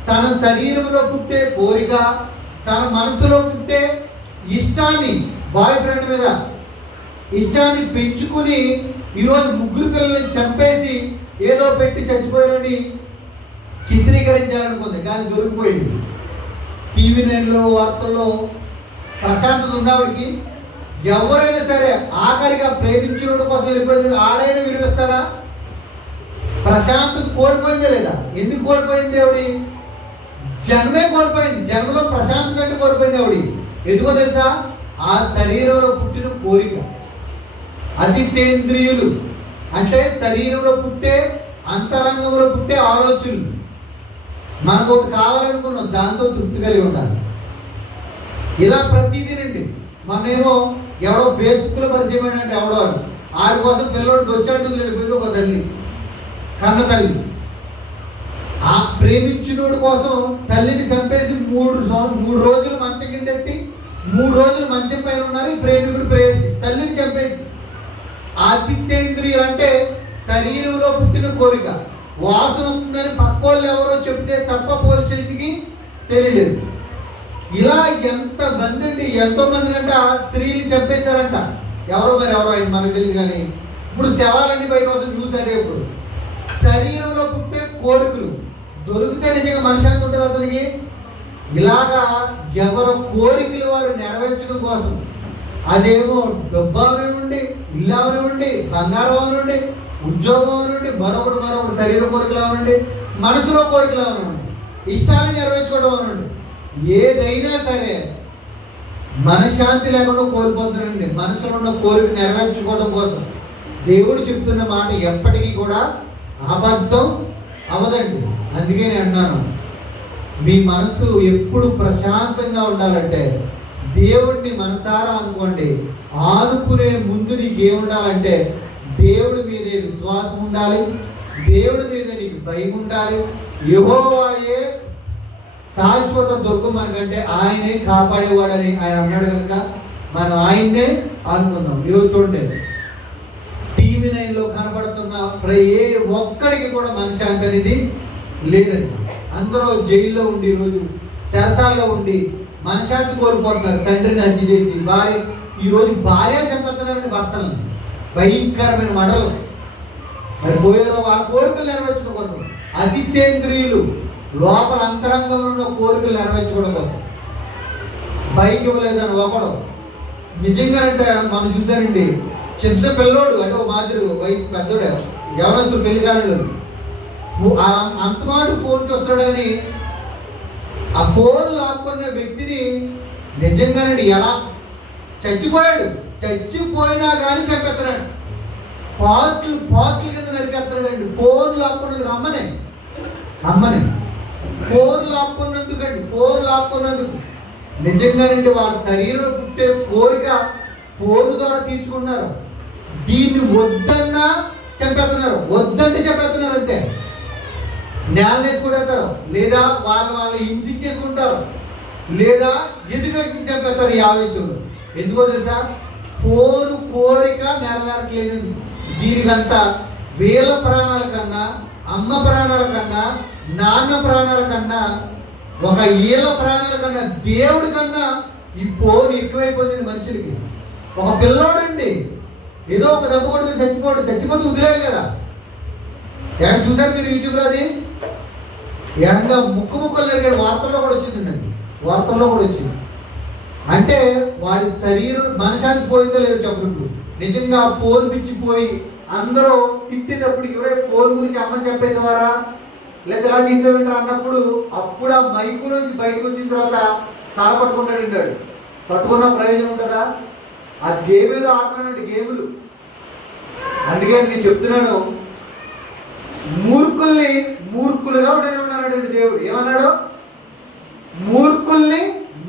తన శరీరంలో పుట్టే కోరిక, తన మనసులో పుట్టే ఇష్టాన్ని, బాయ్ ఫ్రెండ్ మీద ఇష్టాన్ని పెంచుకుని ఈరోజు 3 పిల్లల్ని చంపేసి ఏదో పెట్టి చచ్చిపోయారని చిత్రీకరించాలనుకుంది, కానీ దొరికిపోయింది. టీవీ 9లో వార్తల్లో ప్రశాంతత ఉన్నవాడికి. ఎవరైనా సరే ఆఖరిగా ప్రేమించిన కోసం వెళ్ళిపోయింది, ఆడైనా విడిపిస్తాడా? ప్రశాంతత కోల్పోయిందా లేదా? ఎందుకు కోల్పోయింది? దేవుడి జన్మే కోల్పోయింది. జన్మలో ప్రశాంతత అంటే కోల్పోయింది దేవుడి. ఎందుకో తెలుసా? ఆ శరీరంలో పుట్టిన కోరిక. అతితేంద్రియులు అంటే శరీరంలో పుట్టే, అంతరంగంలో పుట్టే ఆలోచనలు. మనకు ఒకటి కావాలనుకున్నాం, దాంతో తృప్తి కలిగి ఉండాలి. ఇలా ప్రతిదీ రండి. మనమేమో ఎవరో ఫేస్బుక్లో పరిచయం అంటే ఎవడో ఆడి కోసం పిల్లలు వచ్చాడు వెళ్ళిపోయింది ఒక తల్లి, కన్న తల్లి. ఆ ప్రేమించినోడి కోసం తల్లిని చంపేసి 3 రోజులు మంచం కిందెట్టి 3 రోజులు మంచం పైన ఉన్నారు. ప్రేమికుడు ప్రేసి తల్లిని చంపేసి. ఆతిథ్యేంద్రియులు అంటే శరీరంలో పుట్టిన కోరిక. వాసన వస్తుందని పక్కోళ్ళు ఎవరో చెప్తే తప్ప పోలీసులకి తెలియలేదు. ఇలా ఎంతమంది అండి, ఎంతో మంది అంట స్త్రీలు చంపేశారంట. ఎవరో మరి ఎవరో మనకు తెలియదు. కానీ ఇప్పుడు శవాలన్నీ బయట వస్తుంది, చూసారే. ఇప్పుడు శరీరంలో పుట్టే కోరికలు దొరికితే నిజంగా మనశ్శాంతి ఉంటుంది అతనికి. ఇలాగా ఎవరి కోరికలు వారు నెరవేర్చడం కోసం, అదేమో డబ్బు అవనివ్వండి, ఇల్లు అవనివ్వండి, బంగారం అవనివ్వండి, ఉద్యోగం అవనివ్వండి, మరొకటి శరీర కోరికలు అవనండి, మనసులో కోరికలు అవనివ్వండి, ఇష్టాన్ని నెరవేర్చుకోవడం అవనండి, ఏదైనా సరే మనశ్శాంతి లేకుండా కోల్పోతారండి. మనసులో ఉన్న కోరిక నెరవేర్చుకోవడం కోసం దేవుడు చెప్తున్న మాట ఎప్పటికీ కూడా అబద్ధం అవదండి. అందుకే నేను అన్నాను, మీ మనసు ఎప్పుడు ప్రశాంతంగా ఉండాలంటే దేవుడిని మనసారా అనుకోండి. ఆనుకునే ముందు నీకు ఏముండాలంటే దేవుడి మీదే విశ్వాసం ఉండాలి, దేవుడి మీద నీకు భయం ఉండాలి. యెహోవాయే శాశ్వత దుర్గం మనకంటే ఆయనే కాపాడేవాడని ఆయన అన్నాడు కనుక మనం ఆయన్నే అనుకుందాం. ఈరోజు చూడండి, టీవీ 9లో కనబడుతున్న ఏ ఒక్కడికి కూడా మనశ్శాంతి అనేది లేదండి. అందరూ జైల్లో ఉండి, ఈరోజు సరసాల్లో ఉండి మనశ్శాంతి కోల్పోతున్నారు. తండ్రిని హత్య చేసి ఈరోజు భార్య చంపుతున్నారని భర్తలను, భయంకరమైన మడలు. మరి పోయేలో వాళ్ళ కోరికలు నెరవేర్చడం కోసం, అతిథేంద్రియులు లోపల అంతరంగంలో ఉన్న కోరికలు నెరవేర్చుకోవడం కోసం బైక్ ఇవ్వలేదని ఒకడు. నిజంగానంటే మనం చూసారండి, చిన్న పిల్లోడు అంటే ఒక మాదిరి వయసు పెద్దోడు, ఎవరంతులు పెళ్లికారులు అంతమాట ఫోన్ చూస్తాడని ఆ ఫోన్ లాక్కున్న వ్యక్తిని నిజంగానండి ఎలా చచ్చిపోయాడు. చచ్చిపోయినా కానీ చెప్పేస్తున్నాడు, పార్ట్లు కింద నరికేస్తున్నాడండి. ఫోన్ లాక్కున్నందుకు అమ్మనే ఫోన్ లాక్కున్నందుకు నిజంగానండి వాళ్ళ శరీరం పుట్టే కోరిక ఫోన్ ద్వారా తీర్చుకున్నారు. దీన్ని వద్దన్నా చంపేస్తున్నారు, వద్దంటే చంపేస్తున్నారు. అంతే నేల వేసుకుంటారు, లేదా వాళ్ళు హింసించేసుకుంటారు, లేదా ఎదుటి వ్యక్తిని చంపేస్తారు ఈ ఆవేశంలో. ఎందుకో తెలుసా? ఫోను కోరిక నెరవేరట్లేదు. దీనికంతా వీళ్ళ ప్రాణాల కన్నా, అమ్మ ప్రాణాల కన్నా, నాన్న ప్రాణాల కన్నా, ఒక ఈళ్ళ ప్రాణాల కన్నా, దేవుడి కన్నా ఈ ఫోన్ ఎక్కువైపోతుంది మనుషులకి. ఒక పిల్లోడండి ఏదో ఒక దెబ్బ కొడుకు చచ్చిపోతే వదిలేదు కదా. ఏమన్నా చూసారు మీరు యూట్యూబ్లో? అది ఏమన్నా ముక్కలు జరిగాడు. వార్తల్లో కూడా వచ్చింది. అంటే వాడి శరీరం మనశాంతి పోయిందో లేదో చెప్పు. నిజంగా ఫోన్ పిచ్చిపోయి అందరూ తిట్టేటప్పుడు ఎవరైనా ఫోన్ గురించి అమ్మని చెప్పేసేవారా, లేదా ఎలా చేసేవాడు అన్నప్పుడు అప్పుడు ఆ మైకు నుంచి బయటకు వచ్చిన తర్వాత తల పట్టుకుంటాడు. పట్టుకున్న ప్రయోజనం ఉంటుందా? ఆ గేమ్ ఏదో ఆడుతున్నాడు, గేములు. అందుకే నేను చెప్తున్నాను, మూర్ఖులుగా ఉన్నాడు దేవుడు. ఏమన్నాడు?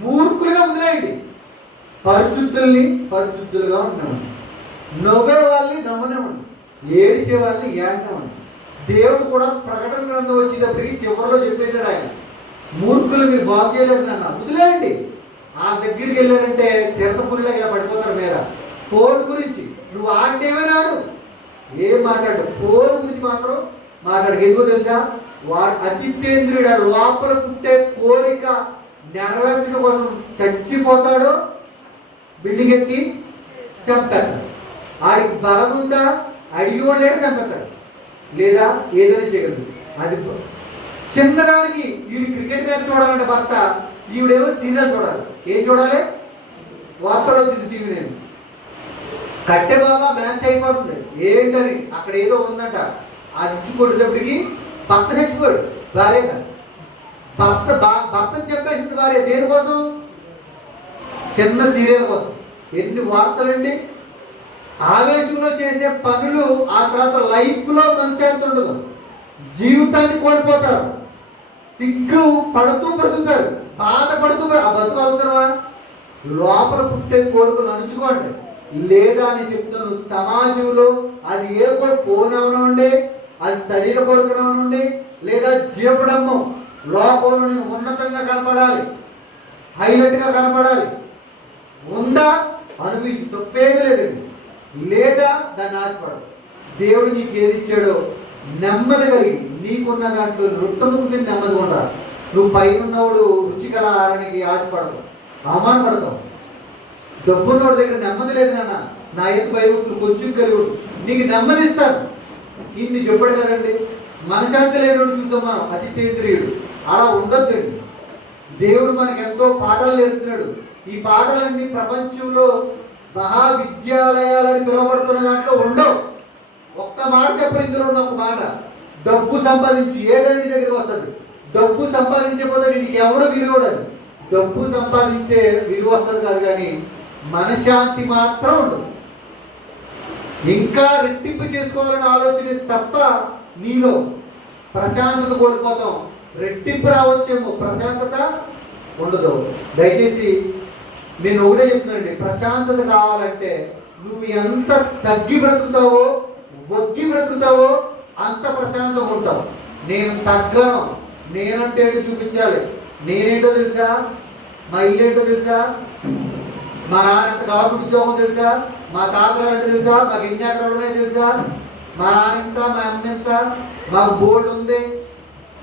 మూర్ఖులుగా వదిలేయండి, పరిశుద్ధులుగా ఉంటున్నాడు. నవ్వే వాళ్ళని నమ్మనివ్వండి, ఏడిచే వాళ్ళని ఏడనివ్వండి. దేవుడు కూడా ప్రకటన గ్రంథం వచ్చేటప్పటికి చివరిలో చెప్పేశాడు ఆయన, మూర్ఖులు మీరు బాగు చేయలేదు నాన్న, వదిలేయండి. ఆ దగ్గరికి వెళ్ళారంటే చిరతపురిలో ఇలా పడిపోతారు మీద. ఫోన్ గురించి నువ్వు ఆంటేమన్నాడు, ఏం మాట్లాడు, ఫోన్ గురించి మాత్రం మాట్లాడు. ఎందుకో తెలుసా? వాడు అతిథేంద్రుడు, లోపల పుట్టే కోరిక నెరవేర్చడం కోసం చచ్చిపోతాడు, బిల్డింగ్ ఎక్కి చంపారు. ఆడికి బలం ఉందా? అడిగి వాళ్ళే చంపేస్తారు, లేదా ఏదైనా చేయగలదు. అది చిన్నదానికి వీడి క్రికెట్ మ్యాచ్ చూడాలంటే భర్త, ఈవిడేమో సీరియల్ చూడాలి. ఏం చూడాలి? వార్తలు వచ్చింది టీవీ. నేను కట్టె బాబా మ్యాచ్ అయిపోతుంది ఏంటని అక్కడ ఏదో ఉందంట, అది ఇచ్చి కొట్టేటప్పటికి భర్త చచ్చిపోయాడు. భార్యగా భర్తను చెప్పేసింది భార్య. దేనికోసం? చిన్న సీరియల్ కోసం. ఎన్ని వార్తలండి! ఆవేశంలో చేసే పనులు ఆ తర్వాత లైఫ్లో మనశ్శాంతి ఉండదు, జీవితాన్ని కోల్పోతారు, సిగ్గు పడుతూ బ్రతుకుతారు, బాధపడుతూ. ఆ బతుకు అవసరమా? లోపల పుట్టే కోరికలు అణుచుకోండి. లేదా అని చెప్తాను, సమాజంలో అది ఏ ఫోన్ అవనండి, అది శరీర కోరిక అవనండి, లేదా జీవడమ్మం, లోకంలో నేను ఉన్నతంగా కనపడాలి, హైలైట్గా కనపడాలి. ఉందా? అనుభవించి తప్పేమీ లేదండి. లేదా దాన్ని ఆశపడదు. దేవుడు నీకు ఏది ఇచ్చాడో నెమ్మది కలిగి నీకున్న దాంట్లో రొట్టెముకు మీద నెమ్మది ఉండరా. నువ్వు పైన ఉన్నవాడు రుచికర ఆహారానికి ఆశపడదు, అవమానపడతావు. డబ్బున్నోడి దగ్గర నెమ్మది లేదు నాన్న, నా ఎత్తు భయభక్తులు కొంచెం కలిగి నీకు నెమ్మది ఇస్తాను. ఇన్ని చెప్పాడు కదండి. మనశాంతి లేనివాడు చూసాం మనం, అతితేంద్రియుడు. అలా ఉండొద్దండి. దేవుడు మనకు ఎంతో పాఠాలు నేర్పుతున్నాడు. ఈ పాఠాలన్నీ ప్రపంచంలో మహావిద్యాలయాలని పిలువబడుతున్న దాంట్లో ఉండవు. ఒక్క మాట చెప్పరు ఇందులో ఉన్న ఒక మాట, డబ్బు సంపాదించి ఏదైనా దగ్గరికి వస్తుంది. డబ్బు సంపాదించకపోతే నీకు ఎవడో విలువడదు. డబ్బు సంపాదించే విలువ వస్తుంది కాదు, కానీ మనశ్శాంతి మాత్రం ఉండదు. ఇంకా రెట్టింపు చేసుకోవాలని ఆలోచన తప్ప నీలో ప్రశాంతత కోల్పోతాం. రెట్టింపు రావచ్చేమో, ప్రశాంతత ఉండదు. దయచేసి నేను ఒకటే చెప్తున్నానండి, ప్రశాంతత కావాలంటే నువ్వు ఎంత తగ్గి బ్రతుకుతావో, ఒగ్గి బ్రతుకుతావో అంత ప్రశాంతంగా ఉంటావు. నేను తగ్గను, నేనంటే చూపించాలి. నేనేంటో తెలుసా, మా ఇల్లు ఏంటో తెలుసా, మా నాన్న ఎంత గవర్నమెంట్ ఉద్యోగం తెలుసా, మా తాతలు అంటే తెలుసా, మాకు ఎన్ని ఎకరాలు ఉన్నాయో తెలుసా, మా నాన్న ఎంత, మా అమ్మ ఎంత, మాకు బోర్డు ఉంది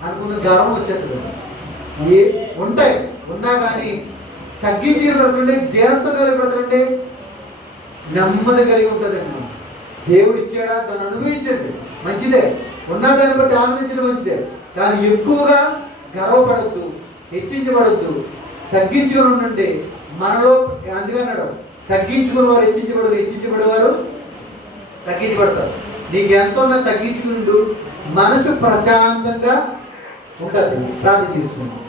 అనుకున్న గర్వం వచ్చేస్తుంది. ఏ ఉంటాయి, ఉన్నా కానీ తగ్గించి బ్రతకండి, దేనంతో కలిగి బ్రతకండి, నెమ్మది కలిగి ఉంటుందండి. దేవుడు ఇచ్చాడా, దాన్ని అనుభవించండి, మంచిదే. ఉన్న దాన్ని బట్టి ఆనందించడం మంచిదే. కానీ ఎక్కువగా గర్వపడద్దు, హెచ్చించబడద్దు, తగ్గించుకుని ఉండండి. మనలో అందుకన్నాడు, తగ్గించుకుని వారు హెచ్చించబడరు, హెచ్చించబడేవారు తగ్గించబడతారు. నీకు ఎంత ఉన్నా తగ్గించుకుంటూ మనసు ప్రశాంతంగా ఉంటుంది. ప్రార్థన చేసుకుంటాం.